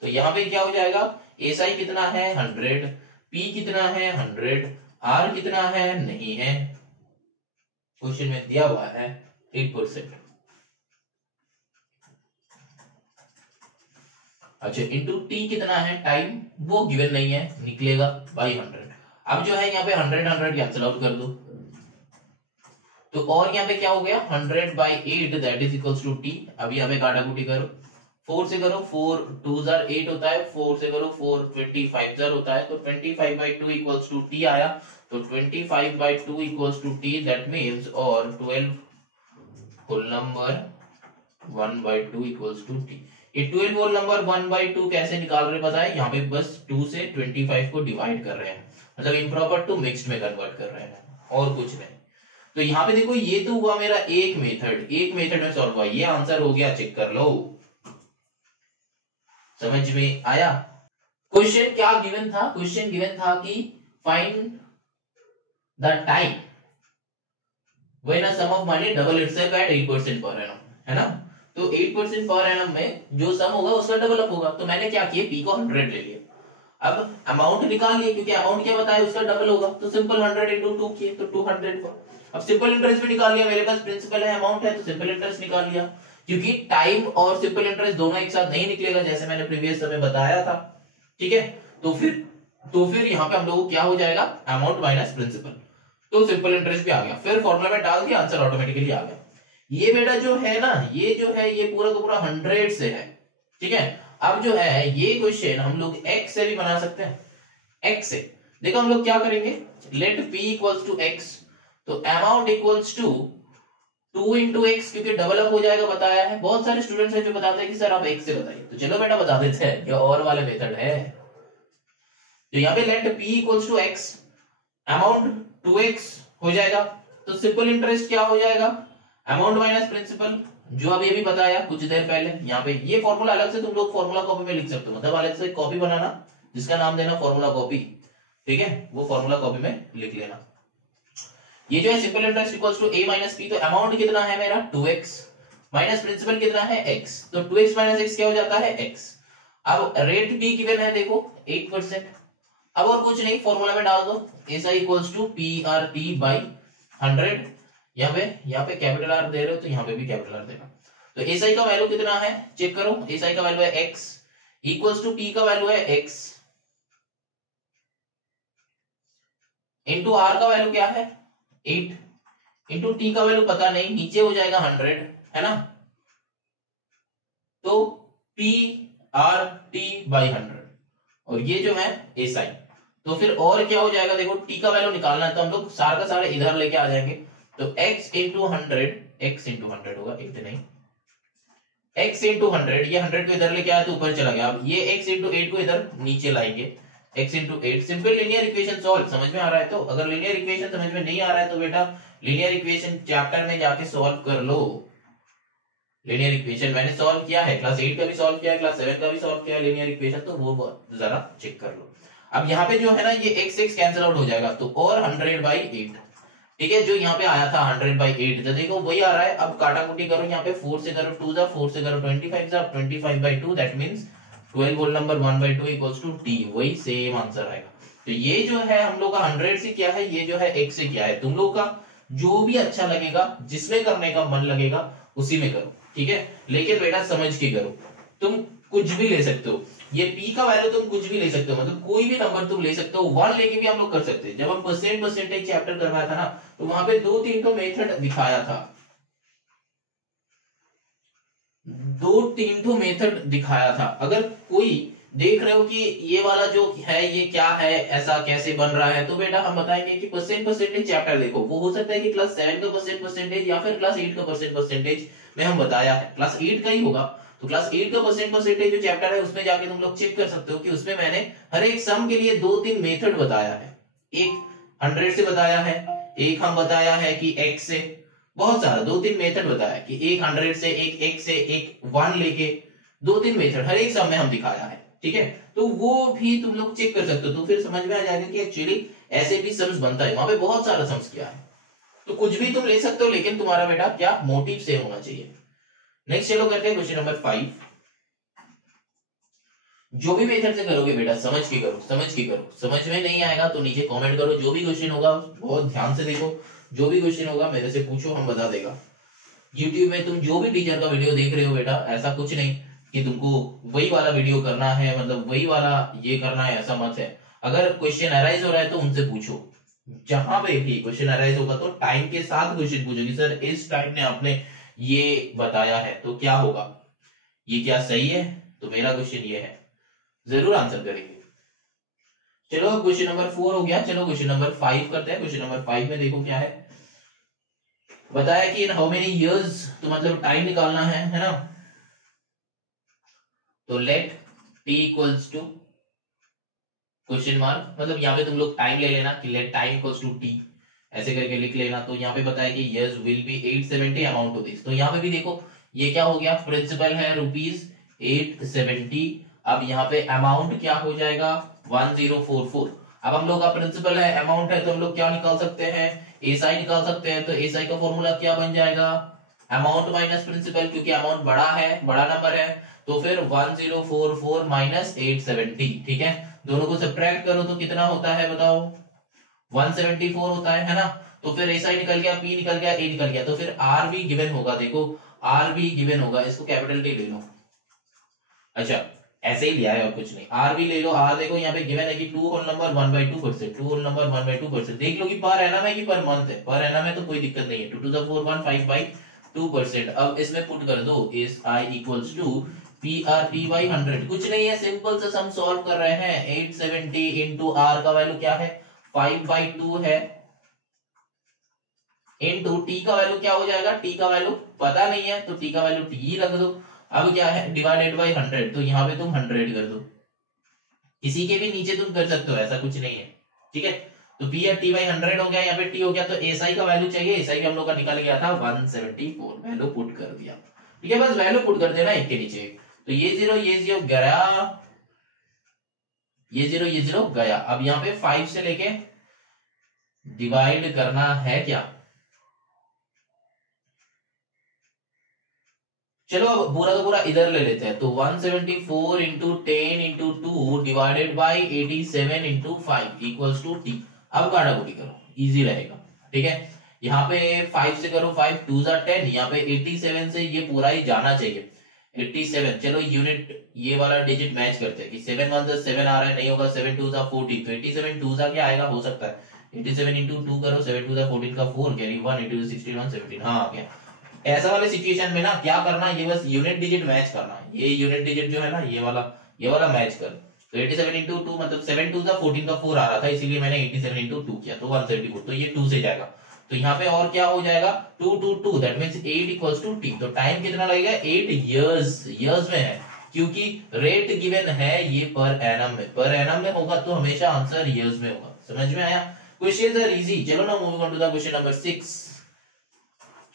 तो यहाँ पे क्या हो जाएगा, एसआई कितना है 100, पी कितना है 100, आर कितना है नहीं है, क्वेश्चन में दिया हुआ है 8%। अच्छा इंटू टी कितना है टाइम, वो गिवन नहीं है, निकलेगा बाई 100। अब जो है यहाँ पे 100 कैंसिल आउट कर दो, तो और यहाँ पे क्या हो गया 100/8 that is equals to T. अब यहाँ पे काटा कुटी करो, 4 से करो 4 2 8 होता है, 4 से करो 4 25 होता है, तो 25/2 इक्वल्स टू टी आया। तो 25/2 equals to T that means और 12 whole number 1/2 equals to T. ये 12 होल नंबर 1/2 कैसे निकाल रहे पता है, यहाँ पे बस 2 से 25 को डिवाइड कर रहे हैं, मतलब इम्प्रॉपर टू मिक्स्ड में कन्वर्ट कर रहे हैं और कुछ नहीं। तो यहाँ पे देखो ये तो हुआ मेरा एक मेथड में सॉल्व हुआ, ये आंसर हो गया, चेक कर लो। समझ में आया? क्वेश्चन क्या गिवन था, क्वेश्चन गिवन था कि find the time when a sum of money double itself at 8% per annum, है ना। तो 8% पर एनम में जो सम होगा उसका डबल अप होगा, तो मैंने क्या किया पी को 100 ले लिया। अब अमाउंट निकाल लिए, क्योंकि अमाउंट क्या बताया उसका डबल होगा, तो सिंपल 100 into 2 किए तो 200 को। अब सिंपल इंटरेस्ट भी निकाल लिया, मेरे पास प्रिंसिपल है अमाउंट है, तो सिंपल इंटरेस्ट निकाल लिया, क्योंकि टाइम और सिंपल इंटरेस्ट दोनों एक साथ नहीं निकलेगा, जैसे मैंने प्रीवियस समय बताया था। ठीक है, तो फिर यहाँ पे हम लोग को क्या हो जाएगा, अमाउंट माइनस प्रिंसिपल, तो सिंपल इंटरेस्ट भी आ गया, फिर फॉर्मूला में डाल दिया, आंसर ऑटोमेटिकली आ गया। ये बेटा जो है ना, ये जो है ये पूरा का पूरा 100 से है। ठीक है, अब जो है ये क्वेश्चन हम लोग x से भी बना सकते हैं, x से। देखो हम लोग क्या करेंगे, let p equals to x, तो amount equals to 2 into x, क्योंकि डबल अप हो जाएगा बताया है। बहुत सारे स्टूडेंट्स हैं जो बताते हैं कि सर आप x से बताइए, तो चलो बेटा बता देते हैं, ये और वाले मेथड है। तो यहाँ पे let p equals to x, amount 2x हो जाएगा, तो सिंपल इंटरेस्ट क्या हो जाएगा, अमाउंट माइनस प्रिंसिपल, जो अभी अभी बताया कुछ देर पहले। यहाँ पे ये फॉर्मूला अलग से तुम लोग फॉर्मूला कॉपी में लिख सकते हो, मतलब अलग से कॉपी बनाना जिसका नाम देना फॉर्मूला कॉपी। ठीक है, वो फॉर्मूला कॉपी में लिख लेना। ये जो है simple interest equals to a minus p, तो अमाउंट कितना है मेरा 2x, माइनस प्रिंसिपल कितना है x, तो 2x माइनस x क्या हो जाता है x। अब रेट b गिवन है देखो 8%। अब और कुछ नहीं, फॉर्मूला में डाल दो, SI equals to PRT by 100। यहाँ पे कैपिटल आर दे रहे हो तो यहाँ पे भी कैपिटल आर देना। तो SI का वैल्यू कितना है चेक करो, SI का वैल्यू है x, इक्वल्स टू P का वैल्यू है x, इंटू आर का वैल्यू क्या है 8, इंटू टी का वैल्यू पता नहीं, नीचे हो जाएगा 100, है ना। तो PRT बाई 100, और ये जो है SI, तो फिर और क्या हो जाएगा देखो, टी का वैल्यू निकालना है तो हम लोग सारा का सारा इधर लेके आ जाएंगे, तो x इंटू 100, x इंटू 100 होगा, 8 नहीं, x इंटू 100, ये 100 को इधर लेके आया तो ऊपर चला गया। अब ये x इंटू 8 को इधर नीचे लाएंगे, x into 8, simple linear equation solve. समझ में आ रहा है? तो अगर लीनियर इक्वेशन समझ में नहीं आ रहा है तो बेटा लीनियर इक्वेशन चैप्टर में जाके सॉल्व कर लो। लीनियर इक्वेशन मैंने सॉल्व किया है, क्लास 8 का भी सॉल्व किया है, क्लास 7 का भी सॉल्व किया है लीनियर इक्वेशन, तो वो जरा चेक कर लो। अब यहाँ पे जो है ना ये x कैंसिल आउट हो जाएगा, तो और 100/8, ठीक है, जो यहाँ पे आया था 100/8, तो देखो वही आ रहा है। अब काटा कुटी करो, यहाँ पे 4 से करो 2 जा, 4 से करो 25 जा, 25/2 that means 12 whole number 1/2 equals to t, वही सेम आंसर आएगा। तो ये जो है हम लोग का 100 से क्या है, ये जो है x से क्या है, तुम लोग का जो भी अच्छा लगेगा, जिसमें करने का मन लगेगा उसी में करो। ठीक है, लेकिन बेटा समझ के करो, तुम कुछ भी ले सकते हो, ये p का वैल्यू तुम कुछ भी ले सकते हो, मतलब कोई भी नंबर तुम ले सकते हो, 1 लेके भी हम लोग कर सकते हैं। जब हम परसेंटेज चैप्टर करवाया था ना, तो वहां पे 2-3 तो मेथड दिखाया था, 2-3 तो मेथड दिखाया था। अगर कोई देख रहे हो कि ये वाला जो है ये क्या है, ऐसा कैसे बन रहा है, तो बेटा हम बताएंगे कि परसेंटेज चैप्टर देखो, वो हो सकता है कि क्लास 7 का परसेंटेज या फिर क्लास 8 का परसेंटेज में हम बताया है, क्लास 8 का ही होगा, तो क्लास 8 का परसेंटेज जो चैप्टर है उसमें जाके तुम लोग चेक कर सकते हो कि उसमें मैंने हर एक सम के लिए 2-3 मेथड बताया है। एक 100 से बताया है, एक हम बताया है कि x से, बहुत सारा 2-3 मेथड बताया कि एक 100 से, एक x से, एक 1 लेके, 2-3 मेथड हर एक सम में हम दिखाया है। ठीक है, तो वो भी तुम लोग चेक कर सकते हो, तो फिर समझ में आ जाएगा कि एक्चुअली ऐसे भी सम्स बनता है, वहां पे बहुत सारा सम्स किया है। तो कुछ भी तुम ले सकते हो, लेकिन तुम्हारा बेटा क्या मोटिव सेम होना चाहिए। नेक्स्ट चलो करते हैं क्वेश्चन नंबर 5। जो भी मेथड से करोगे बेटा समझ के करो, समझ के करो। समझ में नहीं आएगा तो नीचे कमेंट करो। जो भी क्वेश्चन होगा बहुत ध्यान से देखो, जो भी क्वेश्चन होगा मेरे से पूछो, हम बता देगा। यूट्यूब में तुम जो भी टीचर का वीडियो देख रहे हो बेटा, ऐसा कुछ नहीं कि तुमको वही वाला वीडियो करना है, मतलब वही वाला ये करना है, ऐसा मत है। अगर क्वेश्चन अराइज हो रहा है तो उनसे पूछो। जहां पे भी क्वेश्चन अराइज होगा तो टाइम के साथ क्वेश्चन पूछो कि सर इस टाइम ने आपने ये बताया है तो क्या होगा, ये क्या सही है, तो मेरा क्वेश्चन ये है, जरूर आंसर करेंगे। चलो क्वेश्चन नंबर 4 हो गया। चलो क्वेश्चन नंबर 5 करते हैं। क्वेश्चन नंबर 5 में देखो क्या है, बताया कि इन हाउ मेनी इयर्स, तो मतलब टाइम निकालना है ना। तो let T equals to question mark, मतलब यहाँ पे तुम लोग टाइम ले लेना कि let time equals to T, ऐसे करके लिख लेना। तो यहाँ पे बताया कि years will be 870 amount to this. तो यहाँ पे भी देखो ये क्या हो गया, प्रिंसिपल है रुपीज 870। अब यहाँ पे अमाउंट क्या हो जाएगा 1044। अब हम लोग का प्रिंसिपल है, अमाउंट है, तो हम लोग क्या निकाल सकते हैं, एसआई निकाल सकते हैं। तो एसआई का फॉर्मूला क्या बन जाएगा, अमाउंट माइनस प्रिंसिपल, क्योंकि अमाउंट बड़ा है, बड़ा नंबर है। तो फिर 1044 माइनस 870, ठीक है। दोनों को सब्ट्रैक्ट करो तो कितना होता है बताओ, 174 होता है ना। तो फिर एसआई निकल गया, पी निकल गया, ए निकल गया। तो फिर आर भी गिवन होगा, देखो आर भी गिवन होगा, इसको कैपिटल टी ले लो। अच्छा ऐसे ही लिया है और कुछ नहीं, आर भी ले लो। आर देखो यहाँ पे गिवन है कि 2 होल नंबर 1/2%, 2 होल नंबर 1/2%। देख लो कि पर एनम है कि पर मंथ है, पर एनम है तो कोई दिक्कत नहीं है। 2 to the 4 1 5/2%। अब इसमें पुट कर दो S I equals to P R T by 100। कुछ नहीं है, सिंपल से सम सॉल्व कर रहे हैं। 870 इंटू आर का वैल्यू क्या है 5/2 है, इंटू टी का वैल्यू क्या हो जाएगा, टी का वैल्यू पता नहीं है तो टी का वैल्यू टी ही रख दो। अब क्या है डिवाइडेड बाई 100, तो यहाँ पे तुम 100 कर दो। इसी के भी नीचे तुम कर सकते हो, ऐसा कुछ नहीं है, ठीक है। तो पी या टी बाई 100 हो गया, यहाँ पे टी हो गया। तो एसआई का वैल्यू चाहिए, एसआई भी हम लोग का निकल गया था 174, वैल्यू पुट कर दिया, ठीक है। बस वैल्यू पुट कर देना एक के नीचे। तो ये जीरो गया, ये जीरो गया। अब यहाँ पे 5 से लेके डिवाइड करना है क्या, चलो अब पूरा का पूरा इधर ले लेते हैं। तो 174 into 10 into 2 divided by 87 into 5 equals to T. अब काटाकुटी करो, इजी रहेगा, ठीक है। यहाँ पे 5 से करो, 5 2 10, यहाँ पे 87 से ये पूरा ही जाना चाहिए 87। चलो यूनिट ये वाला डिजिट मैच करते हैं कि 7 1 7 आ रहा है, नहीं होगा 7 2 14, तो 87 2 क्या आएगा, हो सकता है 87 इंटू 2 करो, 7 2 14 का 4 कैरी 1 इंटू 16 17, हाँ आ गया। ऐसा वाले सिचुएशन में ना क्या करना है, ये बस यूनिट डिजिट मैच करना है। ये यूनिट डिजिट जो है ना ये वाला मैच कर। तो 87 इंटू 2 मतलब 7 2 14 का 4 आ रहा था, इसीलिए मैंने 87 इंटू 2 किया, तो 174। तो ये 2 से जाएगा, तो यहाँ पे और क्या हो जाएगा 2 2 2, that means 8 equals to T. तो टाइम कितना लगेगा 8 इयर्स में है, क्योंकि रेट गिवन है ये पर एनम में, पर एनम में होगा तो हमेशा आंसर इयर्स में होगा। समझ में आया, क्वेश्चंस आर इजी। चलो ना moving on to the question number 6।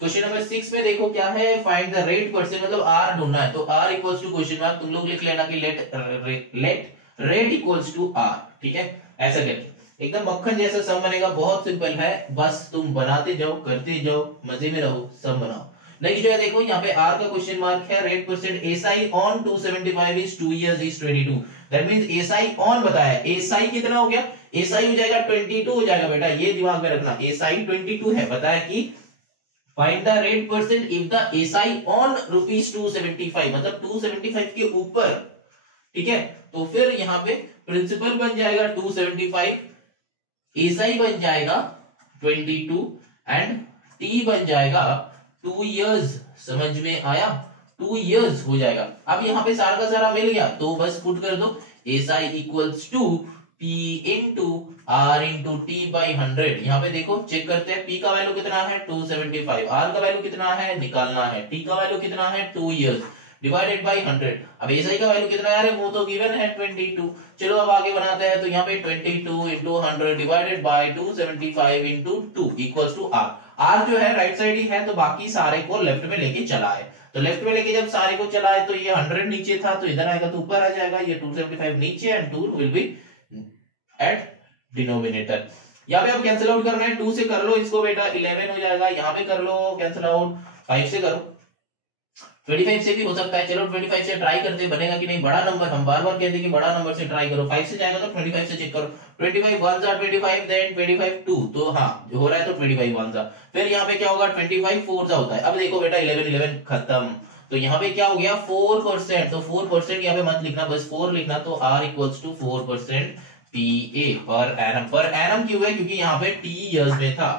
Question number 6 में देखो क्या है, फाइंड द रेट परसेंट, मतलब आर ढूंढना है। तो R equals to question mark, तुम लोग लिख लेना कि let rate equals to R, ठीक है। ऐसा करके एकदम मक्खन जैसा सम बनेगा, बहुत सिंपल है, बस तुम बनाते जाओ, करते जाओ, मजे में रहो, सम बनाओ। नेक्स्ट जो है देखो यहाँ पे आर का क्वेश्चन मार्क है, rate percent SI on 275 is 2 years is 22, that means SI on बताया, एसआई कितना हो गया, एसआई हो जाएगा 22 हो जाएगा बेटा, ये दिमाग में रखना, एसआई 22 है। बताया कि find the rate percent if the SI on rupees 275, मतलब 275 के ऊपर, ठीक है। तो फिर यहाँ पे प्रिंसिपल बन जाएगा 275, एसआई बन जाएगा 22 एंड टी बन जाएगा 2 इयर्स। समझ में आया, 2 इयर्स हो जाएगा। अब यहाँ पे सारा का सारा मिल गया, तो बस पुट कर दो SI equals to P into R into T by 100। यहाँ पे देखो चेक करते हैं, P का वैल्यू कितना है 275, R का वैल्यू कितना है निकालना है, T का वैल्यू कितना है 2 इयर्स डिवाइडेड बाई 100। अब SI का वैल्यू कितना है, वो तो गिवन है 22। चलो अब आगे बनाते हैं, तो यहाँ पे 22 into 100 divided by 275 into 2 equals to R। R जो है राइट साइड ही है, तो बाकी सारे को लेफ्ट में लेके चला है। तो लेफ्ट में लेके जब सारे को चला है, तो ये 100 नीचे था, तो इधर आएगा तो ऊपर आ जाएगा, ये 275 नीचे and 2 will be at denominator. यहाँ पे अब कैंसिल आउट करना है, 2 से कर लो इसको बेटा 11 हो जाएगा, यहाँ पे कर लो कैंसिल आउट, 5 से करो 25 से भी हो सकता है, चलो 25 से ट्राई करते, बनेगा कि नहीं बड़ा नंबर, हम बार बार कहते हैं कि बड़ा नंबर से ट्राई करो, 5 से जाएगा तो 25 से चेक करो, 25 1 जा 25 देन 25 2, तो हाँ जो हो रहा है तो 25 1 जा, फिर यहाँ पे क्या होगा 25 4 जा होता है। अब देखो बेटा 11 11 खत्म, तो यहाँ पे क्या हो गया 4%, तो 4% यहाँ पे मत लिखना, बस 4 लिखना, तो R equals to 4% PA per annum. Per annum क्यों है, क्योंकि यहाँ पे T इयर्स में था,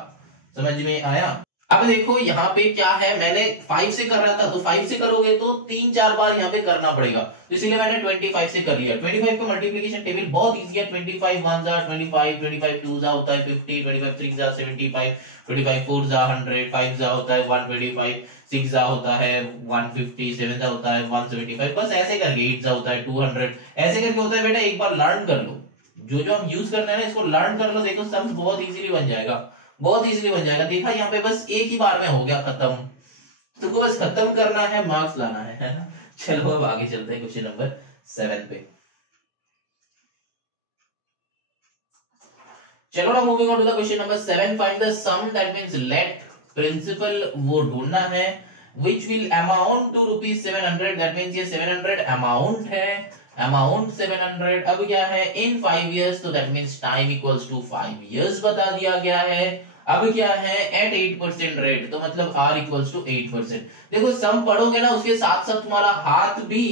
समझ में आया। अब देखो यहाँ पे क्या है, मैंने 5 से कर रहा था, तो 5 से करोगे तो 3-4 बार यहाँ पे करना पड़ेगा, तो इसीलिए मैंने 25 से कर लिया। 25 का मल्टीप्लिकेशन टेबल बहुत इजी है, 25 1 जा 25, 25 2 जा होता है 50, 25 3 जा 75, 25 4 जा 100, 5 जा होता है 125, 6 जा होता है 150, 7 जा होता है 175, बस ऐसे करके 8 जा होता है 200, ऐसे करके होता है बेटा। एक बार लर्न कर लो, जो हम यूज करते हैं ना इसको लर्न कर लो, देखो सम्स बहुत इजीली बन जाएगा, बहुत इजीली बन जाएगा। देखा यहाँ पे बस एक ही बार में हो गया खत्म, तुमको बस खत्म करना है, मार्क्स लाना है ना। चलो अब आगे चलते हैं क्वेश्चन नंबर 7 पे। चलो ना moving on to the question number 7, find the sum that means let principal वो ढूंढना है which will amount to rupees 700, that means ये 700 अमाउंट है, अमाउंट 700। अब क्या है इन 5 years, तो that means time equals to 5 years बता दिया गया है। अब क्या है एट 8% रेट, तो मतलब R इक्वल्स टू 8%। देखो सम पढ़ोगे ना उसके साथ साथ तुम्हारा हाथ भी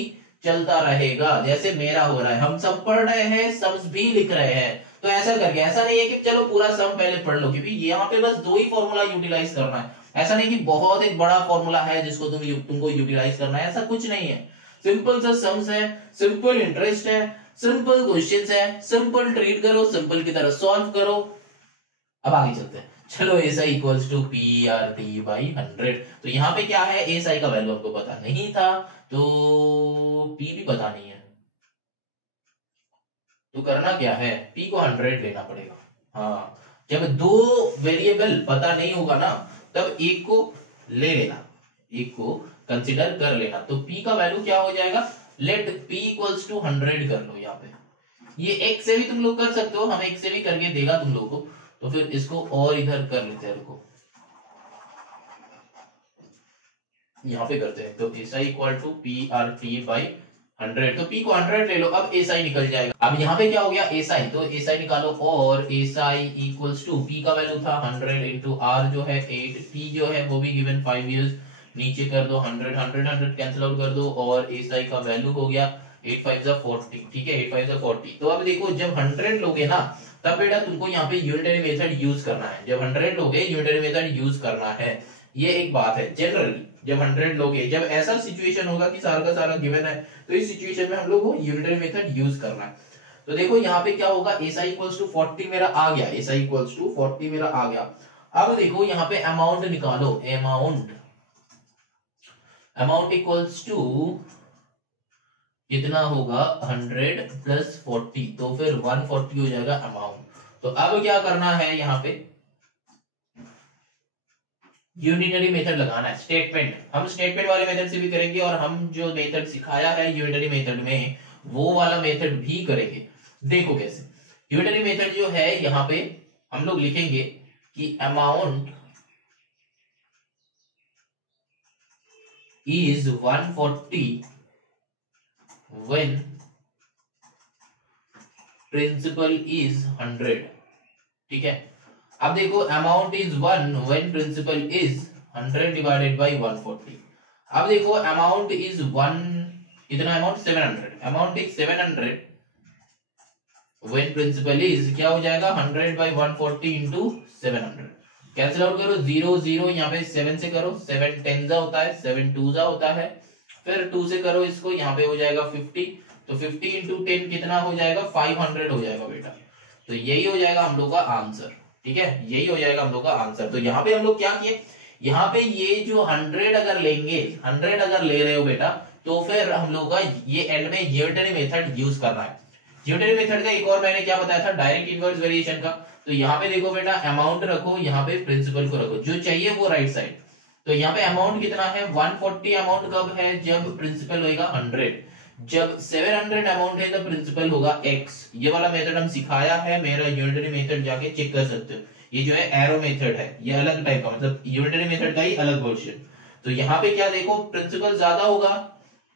चलता रहेगा, जैसे मेरा हो रहा है, हम सब पढ़ रहे हैं सम्स भी लिख रहे हैं, तो ऐसा करके, ऐसा नहीं है कि चलो पूरा सम पहले पढ़ लो, क्योंकि यहाँ पे बस 2 ही फॉर्मूला यूटिलाइज करना है, ऐसा नहीं कि बहुत एक बड़ा फॉर्मूला है जिसको तुमको यूटिलाइज करना है, ऐसा कुछ नहीं है। सिंपल सा सम्स है, सिंपल इंटरेस्ट है, सिंपल क्वेश्चंस है, सिंपल ट्रीट करो, सिंपल की तरह सॉल्व करो। अब आगे चलते हैं, चलो S I equals to P R T by 100, तो यहाँ पे क्या है एस आई का वैल्यू आपको पता नहीं था, तो पी भी पता नहीं है, तो करना क्या है पी को 100 लेना पड़ेगा। हाँ जब 2 वेरिएबल पता नहीं होगा ना तब एक को ले लेना, एक को कंसिडर कर लेना, तो p का वैल्यू क्या हो जाएगा, लेट p इक्वल्स टू 100 कर लो। यहाँ पे ये एक से भी तुम लोग कर सकते हो, हम एक से भी करके देगा तुम लोगों को, तो फिर इसको और इधर कर लेते हैं, रुको यहाँ पे करते हैं, तो SI equal to P R T by 100, तो p को 100 ले लो, अब SI निकल जाएगा। अब यहाँ पे क्या हो गया SI, तो SI निकालो, और SI इक्वल्स टू p का वैल्यू था 100 इंटू r जो है 8, t जो है वो भी गिवन 5 years, नीचे कर दो 100 100 100 कैंसिल आउट कर दो, और SI का वैल्यू हो गया 8 5 जा 40, ठीक है 8 5 जा 40। तो अब देखो जब 100 लोगे ना तब बेटा तुमको यहाँ पे यूनिटरी मेथड यूज करना है, जब 100 लोगे यूनिटरी मेथड यूज करना है, ये एक बात है। जनरली जब 100 लोगे, जब ऐसा सिचुएशन होगा कि सारा का सारा गिवन है, तो इस सिचुएशन में हम लोग को यूनिटरी मेथड यूज करना है। तो देखो यहाँ पे क्या होगा SI इक्वल्स टू 40 मेरा आ गया, SI इक्वल्स टू 40 मेरा आ गया। अब देखो यहाँ पे अमाउंट निकालो, अमाउंट इक्वल्स टू कितना होगा 100 प्लस 40, तो फिर 140 हो जाएगा अमाउंट। तो अब क्या करना है यहाँ पे यूनिटरी मेथड लगाना है, स्टेटमेंट, हम स्टेटमेंट वाले मेथड से भी करेंगे, और हम जो मेथड सिखाया है यूनिटरी मेथड में वो वाला मेथड भी करेंगे। देखो कैसे यूनिटरी मेथड जो है यहाँ पे हम लोग लिखेंगे कि amount is 140 when principal is 100, ठीक है। अब देखो amount is 1 when principal is 100 divided by 140। अब देखो अमाउंट इज 1, कितना amount 700, amount is 700 when principal is क्या हो जाएगा 100 बाय 140 इंटू 700, कैंसिल आउट करो 0 0, यहाँ पे 7 से करो 7 10 जा होता है, 7 2 जा होता है, फिर 2 से करो इसको, यहाँ पे हो जाएगा 50, तो 50 इंटू 10 कितना हो जाएगा 500 हो जाएगा बेटा। तो यही हो जाएगा हम लोग का आंसर, ठीक है, यही हो जाएगा हम लोग का आंसर। तो यहाँ पे हम लोग क्या किए, यहाँ पे ये जो 100 अगर लेंगे, 100 अगर ले रहे हो बेटा, तो फिर हम लोग का ये एंड में यूनिटरी मेथड यूज करना है। यूनिटरी मेथड का एक और मैंने क्या बताया था, डायरेक्ट इनवर्स वेरिएशन का। तो यहाँ पे देखो बेटा अमाउंट रखो, यहाँ पे प्रिंसिपल को रखो, जो चाहिए वो राइट साइड। तो यहाँ पे अमाउंट कितना है 140, अमाउंट कब है जब प्रिंसिपल होगा 100, जब 700 अमाउंट है तो प्रिंसिपल होगा x। ये वाला मेथड हम सिखाया है, मेरा यूनिटरी मेथड जाके चेक कर सकते हो। ये जो है एरो मेथड है, ये अलग टाइप का, मतलब यूनिटरी मेथड का ही अलग वर्जन। तो यहाँ पे क्या देखो, प्रिंसिपल ज्यादा होगा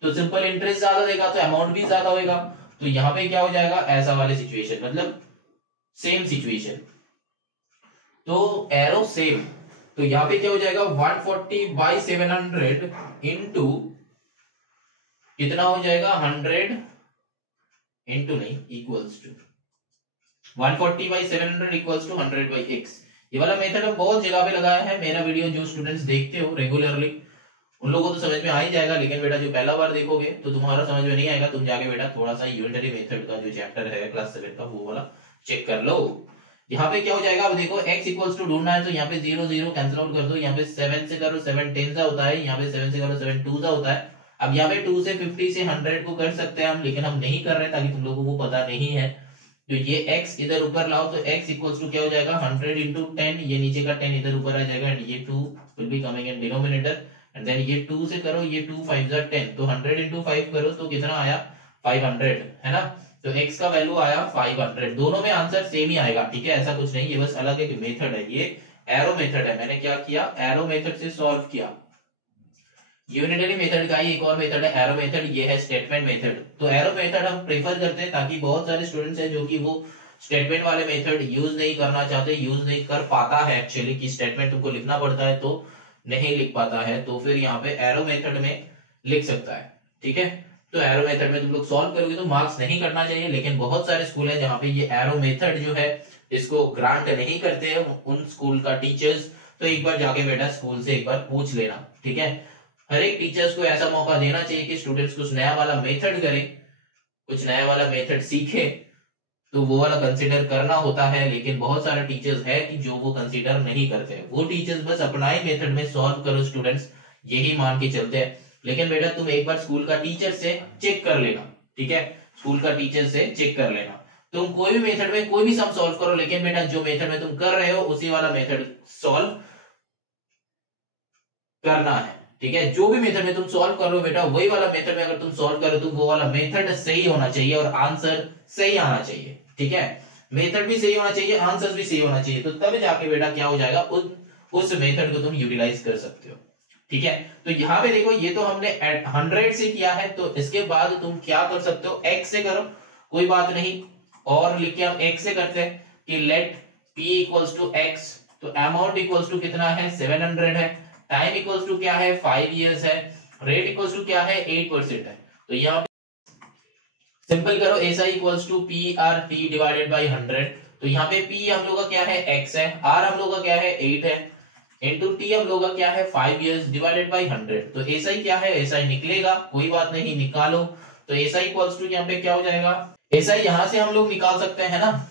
तो सिंपल इंटरेस्ट ज्यादा देगा तो अमाउंट भी ज्यादा होगा। तो यहाँ पे क्या हो जाएगा, ऐसा वाले सिचुएशन, मतलब सेम सिचुएशन, तो एरो सेम। तो यहाँ पे क्या हो जाएगा, 140/700 इंटू कितना हो जाएगा, 100 इंटू नहीं equals to 140/700 equals to 100/x। ये वाला मेथड हम बहुत जगह पे लगाया है, मेरा वीडियो जो स्टूडेंट्स देखते हो रेगुलरली उन लोगों को तो समझ में आ ही जाएगा, लेकिन बेटा जो पहला बार देखोगे तो तुम्हारा समझ में नहीं आएगा। तुम जाके बेटा थोड़ा सा यूनिटरी मेथड का जो चैप्टर है क्लास 7 का वो वाला चेक कर लो। यहाँ पे क्या हो जाएगा, अब देखो x इक्वल्स टू ढूंढना है तो यहाँ पे 0 0 कैंसिल आउट कर दो, यहाँ पे 7 से करो 7 10 सा होता है, यहाँ पे 7 से करो 7 2 सा होता है। अब यहाँ पे 2 से 50 से 100 को कर सकते हैं हम, लेकिन हम नहीं कर रहे ताकि तुम लोगों को पता नहीं है। तो ये x इधर ऊपर लाओ तो x इक्वल्स टू क्या हो जाएगा, 100 इंटू 10, ये नीचे का 10 इधर ऊपर आ जाएगा एंड ये 2 will be coming in denominator and then ये 2 से करो, ये 2 5 10, तो 100 इंटू 5 करो तो कितना आया 500, है ना। तो x का वैल्यू आया 500। दोनों में आंसर सेम ही आएगा, ठीक है, ऐसा कुछ नहीं, ये बस अलग एक मेथड है, ये एरो मेथड है। मैंने क्या किया, एरो मेथड से सॉल्व किया। यूनिटरी मेथड का ही एक और मेथड है एरो मेथड, ये है स्टेटमेंट मेथड। तो एरो मेथड हम प्रेफर करते हैं ताकि बहुत सारे स्टूडेंट्स हैं जो कि वो स्टेटमेंट वाले मेथड यूज नहीं करना चाहते, यूज नहीं कर पाता है एक्चुअली, कि स्टेटमेंट तुमको लिखना पड़ता है तो नहीं लिख पाता है, तो फिर यहाँ पे एरो मेथड में लिख सकता है, ठीक है। तो एरो मेथड में तुम लोग सॉल्व करोगे तो मार्क्स नहीं करना चाहिए, लेकिन बहुत सारे स्कूल है जहाँ पे ये एरो मेथड जो है इसको ग्रांट नहीं करते हैं उन स्कूल का टीचर्स। तो एक बार जाके बेटा स्कूल से एक बार पूछ लेना, ठीक है। हर एक टीचर्स को ऐसा मौका देना चाहिए कि स्टूडेंट्स कुछ नया वाला मेथड करें, कुछ नया वाला मेथड सीखे, तो वो वाला कंसीडर करना होता है। लेकिन बहुत सारे टीचर्स है कि जो वो कंसीडर नहीं करते, वो टीचर्स बस अपना ही मेथड में सॉल्व करो स्टूडेंट्स, यही मान के चलते हैं। लेकिन बेटा तुम एक बार स्कूल का टीचर से चेक कर लेना, ठीक है, स्कूल का टीचर से चेक कर लेना। तुम कोई भी मेथड में कोई भी सम सॉल्व करो, लेकिन बेटा जो मेथड में तुम कर रहे हो उसी वाला मेथड सॉल्व करना है, ठीक है। जो भी मेथड में तुम सॉल्व कर रहे हो बेटा वही वाला मेथड में अगर तुम सॉल्व करो तो वो वाला मेथड सही होना चाहिए और आंसर सही आना चाहिए, ठीक है। मेथड भी सही होना चाहिए, आंसर भी सही होना चाहिए, तो तब जाके बेटा क्या हो जाएगा, उस मेथड को तुम यूटिलाइज कर सकते हो, ठीक है। तो यहाँ पे देखो ये तो हमने 100 से किया है, तो इसके बाद तुम क्या कर सकते हो, x से करो, कोई बात नहीं, और लिख के हम x से करते हैं कि let p equals to x, तो अमाउंट इक्वल्स टू कितना है 700 है, टाइम इक्वल्स टू क्या है 5 इयर्स है, रेट इक्वल्स टू क्या है 8% है। तो यहाँ पे सिंपल करो, ऐसा equals to P R T divided by 100। तो यहाँ पे p हम लोग का क्या है x है, r हम लोग का क्या है 8 है, इंटू टी हम लोग का क्या है 5 इयर्स डिवाइडेड बाई 100। तो ऐसा ही क्या है, ऐसा ही निकलेगा, कोई बात नहीं, निकालो। तो ऐसा इक्वल्स टू यहाँ पे क्या हो जाएगा, ऐसा ही यहां से हम लोग निकाल सकते हैं ना,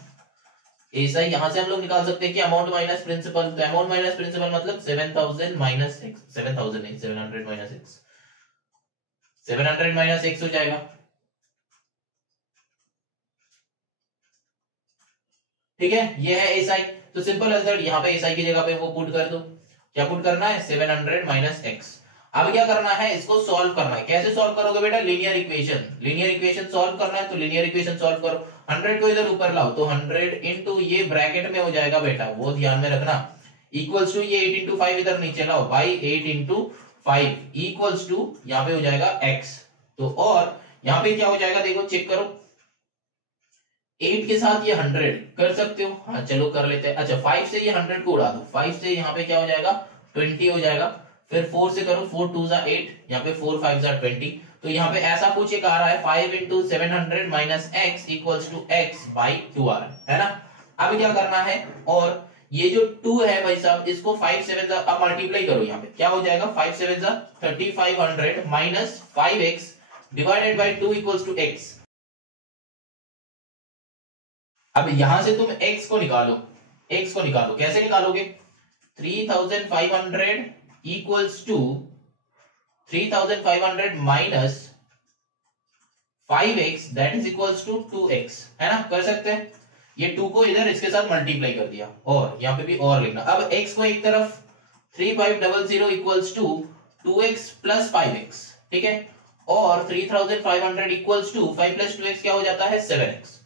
ऐसा ही यहां से हम लोग निकाल सकते हैं कि अमाउंट माइनस प्रिंसिपल। तो अमाउंट माइनस प्रिंसिपल मतलब 7000 माइनस x, 7000 नहीं 700 माइनस x, 700 माइनस x हो जाएगा, ठीक है। ये है एसआई। तो सिंपल एज दैट, यहाँ पे एसआई की जगह पे वो पुट कर दो, क्या पुट करना है 700 माइनस x। अब क्या करना है, इसको सॉल्व करना है। कैसे सॉल्व करोगे बेटा, linear equation, linear equation solve करना है। तो लीनियर इक्वेशन सॉल्व करो, 100 को इधर ऊपर लाओ, तो 100 इंटू ये ब्रैकेट में हो जाएगा बेटा, वो ध्यान में रखना, इक्वल्स टू ये 8 इंटू 5 इधर नीचे लाओ, बाई 8 इंटू 5 इक्वल्स टू यहाँ पे हो जाएगा x। तो और यहाँ पे क्या हो जाएगा, देखो चेक करो, 8 के साथ ये 100 कर सकते हो, हाँ चलो कर लेते हैं। अच्छा 5 से ये 100 को उड़ा दो, 5 से यहाँ पे क्या हो जाएगा 20 हो जाएगा, फिर 4 से करो, 4 2 जा 8, यहाँ पे 4 5 जा 20। तो यहाँ पे ऐसा कुछ एक आ रहा है 5 into 700 minus x equals to x by 2 आ रहा है ना। अब क्या करना है, और ये जो 2 है भाई साहब, इसको 5 7 जा अब मल्टीप्लाई करो, यहाँ पे क्या हो जाएगा 5 7 जा 3500 minus 5x divided by 2 equals to x। अब यहां से तुम x को निकालो, x को निकालो, कैसे निकालोगे, 3500 equals to 3500 minus 5x that is equals to 2x, है ना, कर सकते हैं। ये 2 को इधर इसके साथ मल्टीप्लाई कर दिया, और यहाँ पे भी और लिखना। अब x को एक तरफ 3500 equals to 2x plus 5x, ठीक है, और 3500 इक्वल्स टू 5 प्लस 2x क्या हो जाता है 7x,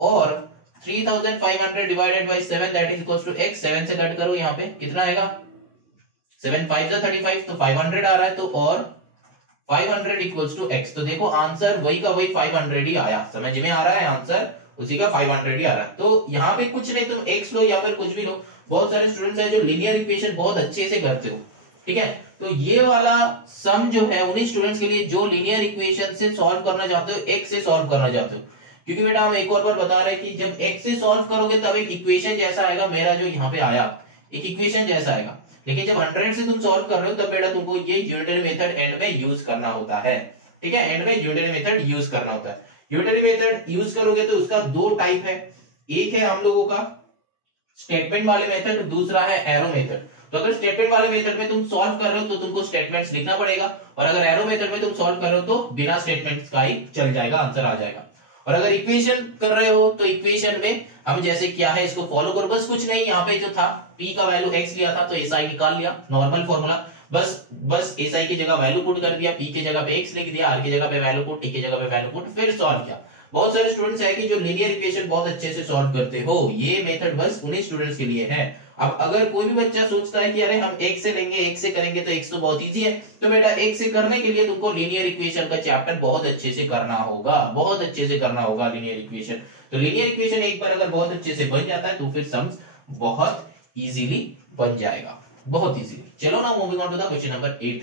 और 3500 divided by 7 that is equals to x, 7 से कट करो, यहाँ पे कितना आएगा 7 5 35 तो 500 आ रहा है, तो और 500 इक्वल्स टू x। तो देखो आंसर वही का वही 500 ही आया, समझ में आ रहा है, आंसर उसी का 500 ही आ रहा है। तो यहाँ पे कुछ नहीं, तुम x लो या फिर कुछ भी लो। बहुत सारे स्टूडेंट्स हैं जो लीनियर इक्वेशन बहुत अच्छे से करते हो, ठीक है। तो ये वाला सम जो है उन्हीं स्टूडेंट्स के लिए जो लीनियर इक्वेशन से सॉल्व करना चाहते हो, x से सॉल्व करना चाहते हो। क्योंकि बेटा हम एक और बार बता रहे हैं कि जब x से सॉल्व करोगे तब एक इक्वेशन जैसा आएगा, मेरा जो यहाँ पे आया एक इक्वेशन जैसा आएगा। लेकिन जब 100 से तुम सॉल्व कर रहे हो तब बेटा तुमको ये यूनिटरी मेथड एंड में यूज करना होता है, ठीक है। एंड में यूनिटरी मेथड यूज करना होता है। यूनिटरी मेथड यूज करोगे तो उसका दो टाइप है, एक है हम लोगों का स्टेटमेंट वाले मेथड, दूसरा है एरो मेथड। तो अगर स्टेटमेंट वाले मेथड में तुम सॉल्व कर रहे हो तो तुमको स्टेटमेंट्स लिखना पड़ेगा, और अगर एरो मेथड में तुम सॉल्व कर रहे हो तो बिना स्टेटमेंट्स का ही चल जाएगा, आंसर आ जाएगा। और अगर इक्वेशन कर रहे हो तो इक्वेशन में हम जैसे क्या है इसको फॉलो करो, बस कुछ नहीं, यहाँ पे जो था p का वैल्यू x लिया था तो SI निकाल लिया, नॉर्मल फॉर्मूला। बस SI की जगह वैल्यू पुट कर दिया, p की जगह पे x लिख दिया, r की जगह पे वैल्यू पुट, t की जगह पे वैल्यू पुट, फिर सॉल्व किया। बहुत सारे स्टूडेंट्स है कि जो लीनियर इक्वेशन बहुत अच्छे से सॉल्व करते हो, ये मेथड बस उन्हीं स्टूडेंट्स के लिए है। अब अगर कोई भी बच्चा सोचता है कि अरे हम x से लेंगे, x से करेंगे तो x तो बहुत इजी है, तो बेटा x से करने के लिए तुमको लीनियर इक्वेशन का चैप्टर बहुत अच्छे से करना होगा, बहुत अच्छे से करना होगा लीनियर इक्वेशन। तो लीनियर इक्वेशन एक बार अगर बहुत अच्छे से बन जाता है तो फिर सम्स बहुत इजीली बन जाएगा, बहुत इजीली। चलो ना moving on to the question number 8।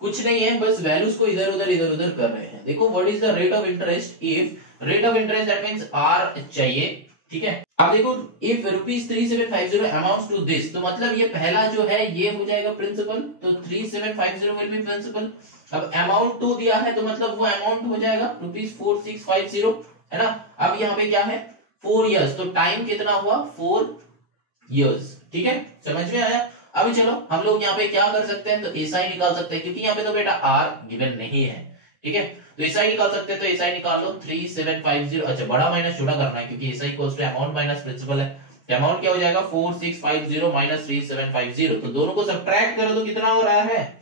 कुछ नहीं है, बस वैल्यूज को इधर उधर कर रहे हैं। देखो what is the rate of interest if rate of interest that means R चाहिए, ठीक है। अब देखो इफ ₹3750 अमाउंट्स टू दिस, तो मतलब ये पहला जो है ये हो जाएगा प्रिंसिपल, तो 3750 विल बी प्रिंसिपल। अब अमाउंट टू दिया है तो मतलब वो अमाउंट हो जाएगा ₹4650, है ना। अब यहाँ पे क्या है 4 इयर्स, तो टाइम कितना हुआ 4 इयर्स, ठीक है, समझ में आया। अभी चलो हम लोग यहाँ पे क्या कर सकते हैं, तो SI निकाल सकते हैं, क्योंकि यहाँ पे तो बेटा R गिवन नहीं है, ठीक है। तो SI निकाल सकते हैं, तो SI निकाल लो 3750। अच्छा बड़ा माइनस छोटा करना है क्योंकि SI equals to amount minus principal है। अमाउंट क्या हो जाएगा 4650 माइनस 3750, तो दोनों को सब्ट्रैक्ट करो तो कितना हो रहा है,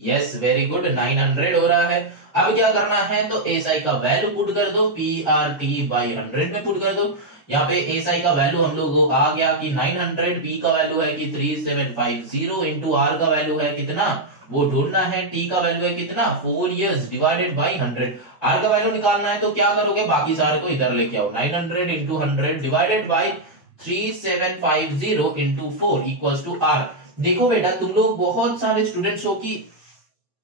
यस वेरी गुड 900 हो रहा है। अब क्या करना है, तो SI का वैल्यू पुट कर दो, PRT/100 में पुट कर दो। यहाँ पे SI का वैल्यू हम लोग आ गया कि 900, P का वैल्यू है कि 3750 इंटू R का वैल्यू है कितना वो ढूंढना है, T का वैल्यू है कितना 4 इयर्स डिवाइडेड बाई 100। R का वैल्यू निकालना है तो क्या करोगे, बाकी सारे को इधर लेके आओ, 900 into 100 divided by 3750 into 4 equals to R। देखो बेटा तुम लोग बहुत सारे स्टूडेंट्स हो कि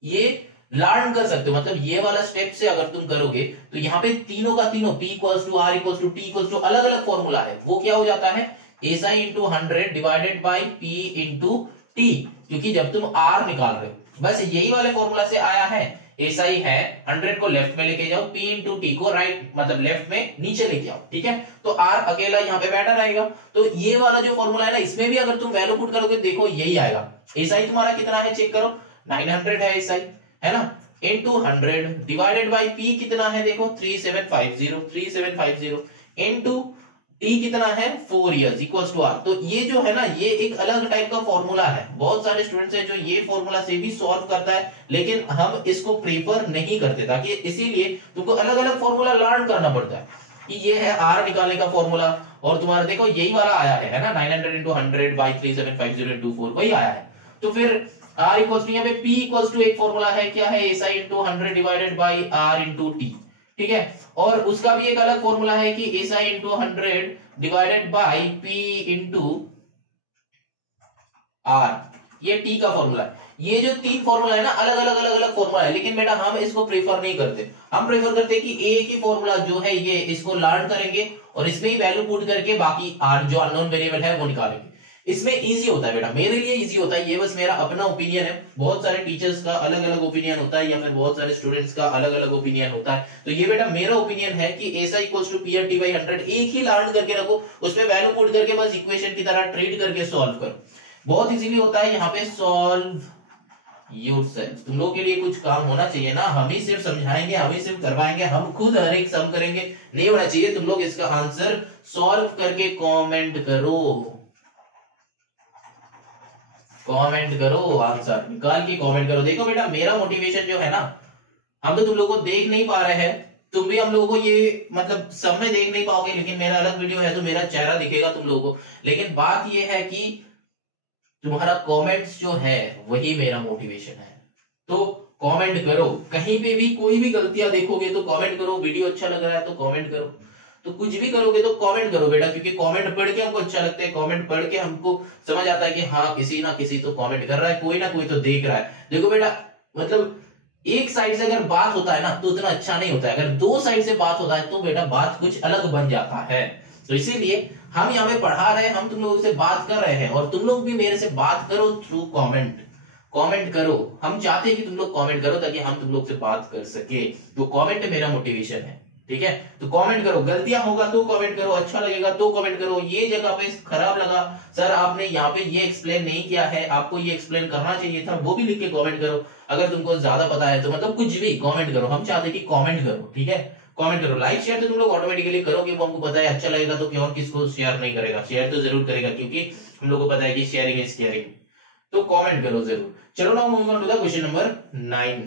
ये लर्न कर सकते हो, मतलब ये वाला स्टेप से अगर तुम करोगे तो यहाँ पे तीनों का तीनों P equals to R equals to T equals to अलग अलग फॉर्मूला है, वो क्या हो जाता है SI into 100 divided by P into T, क्योंकि जब तुम R निकाल रहे हो बस यही वाले फॉर्मूला से आया है। SI है 100 को लेफ्ट में लेके जाओ, P इंटू T को राइट मतलब लेफ्ट में नीचे लेके आओ, ठीक है। तो R अकेला यहाँ पे बैठा रहेगा, तो ये वाला जो फॉर्मूला है ना इसमें भी अगर तुम वैल्यू पुट करोगे देखो यही आएगा। SI तुम्हारा कितना है चेक करो, 900 है SI, है ना, इंटू 100 डिवाइडेड बाई P कितना है देखो 3750 इंटू T कितना है 4 इयर्स इक्वल्स टू R। तो ये जो है ना ये एक अलग टाइप का फॉर्मूला है, बहुत सारे स्टूडेंट्स हैं जो ये फॉर्मूला से भी सॉल्व करता है, लेकिन हम इसको प्रेफर नहीं करते, ताकि इसीलिए तुमको अलग अलग फॉर्मूला लर्न करना पड़ता है कि ये है R निकालने का फॉर्मूला, और तुम्हारा देखो यही वाला आया है ना 900 इंटू 100 बाई 3750 इंटू 4 वही आया है। तो फिर R इक्वल्स टू यहाँ पे P इक्वल्स टू एक फॉर्मूला है क्या है SI into 100 divided by R into T, ठीक है, और उसका भी एक अलग फॉर्मूला है कि SI into 100 divided by P into R, ये T का फॉर्मूला है। ये जो तीन फॉर्मूला है ना अलग अलग फॉर्मूला है, लेकिन बेटा हम इसको प्रेफर नहीं करते, हम प्रेफर करते हैं कि एक ही फॉर्मूला जो है ये इसको लर्न करेंगे और इसमें ही वैल्यू पुट करके बाकी R जो अननोन वेरिएबल है वो निकालेंगे। इसमें इजी होता है बेटा, मेरे लिए इजी होता है, ये बस मेरा अपना ओपिनियन है। बहुत सारे टीचर्स का अलग अलग ओपिनियन होता है या फिर बहुत सारे स्टूडेंट्स का अलग अलग ओपिनियन होता है, तो ये बेटा मेरा ओपिनियन है कि SI इक्वल्स टू PRT/100 एक ही लर्न करके रखो, उसपे वैल्यू पुट करके बस इक्वेशन की तरह ट्रीट करके सॉल्व करो, बहुत इजीली होता है। यहाँ पे सॉल्व योरसेल्फ, तुम लोग के लिए कुछ काम होना चाहिए ना, हम ही सिर्फ समझाएंगे, हम ही सिर्फ करवाएंगे, हम खुद हर एक सम करेंगे नहीं होना चाहिए। तुम लोग इसका आंसर सॉल्व करके कमेंट करो, कमेंट करो, आंसर निकाल के कमेंट करो। देखो बेटा मेरा मोटिवेशन जो है ना, हम तो तुम लोगों को देख नहीं पा रहे हैं, तुम भी हम लोगों को ये मतलब सब में देख नहीं पाओगे, लेकिन मेरा अलग वीडियो है तो मेरा चेहरा दिखेगा तुम लोगों को। लेकिन बात ये है कि तुम्हारा कमेंट्स जो है वही मेरा मोटिवेशन है। तो कमेंट करो, कहीं पे भी कोई भी गलतियां देखोगे तो कमेंट करो, वीडियो अच्छा लग रहा है तो कमेंट करो, तो कुछ भी करोगे तो कमेंट करो बेटा, क्योंकि कमेंट पढ़ के हमको अच्छा लगता है, कमेंट पढ़ के हमको समझ आता है कि हाँ किसी ना किसी तो कमेंट कर रहा है, कोई ना कोई तो देख रहा है। देखो बेटा, मतलब एक साइड से अगर बात होता है ना तो उतना अच्छा नहीं होता है, अगर दो साइड से बात होता है तो बेटा बात कुछ अलग बन जाता है। तो इसीलिए हम यहाँ पे पढ़ा रहे हैं, हम तुम लोगों से बात कर रहे हैं, और तुम लोग भी मेरे से बात करो थ्रू कमेंट। कमेंट करो, हम चाहते हैं कि तुम लोग कमेंट करो ताकि हम तुम लोग से बात कर सके। तो कमेंट मेरा मोटिवेशन है, ठीक है। तो कमेंट करो, गलतियां होगा तो कमेंट करो, अच्छा लगेगा तो कमेंट करो। ये जगह पे खराब लगा सर, आपने यहाँ पे ये एक्सप्लेन नहीं किया है, आपको ये एक्सप्लेन करना चाहिए था, वो भी लिख के कमेंट करो। अगर तुमको ज्यादा पता है तो मतलब कुछ भी कमेंट करो, हम चाहते हैं कि कमेंट करो, ठीक है। कमेंट करो, लाइक शेयर तो तुम लोग ऑटोमेटिकली करोगे, वो हमको पता है, अच्छा लगेगा तो क्यों किसको शेयर नहीं करेगा, शेयर तो जरूर करेगा, क्योंकि हम लोग को पता है कि शेयरिंग इज केयरिंग। तो कमेंट करो जरूर। चलो now moving on to the question number 9।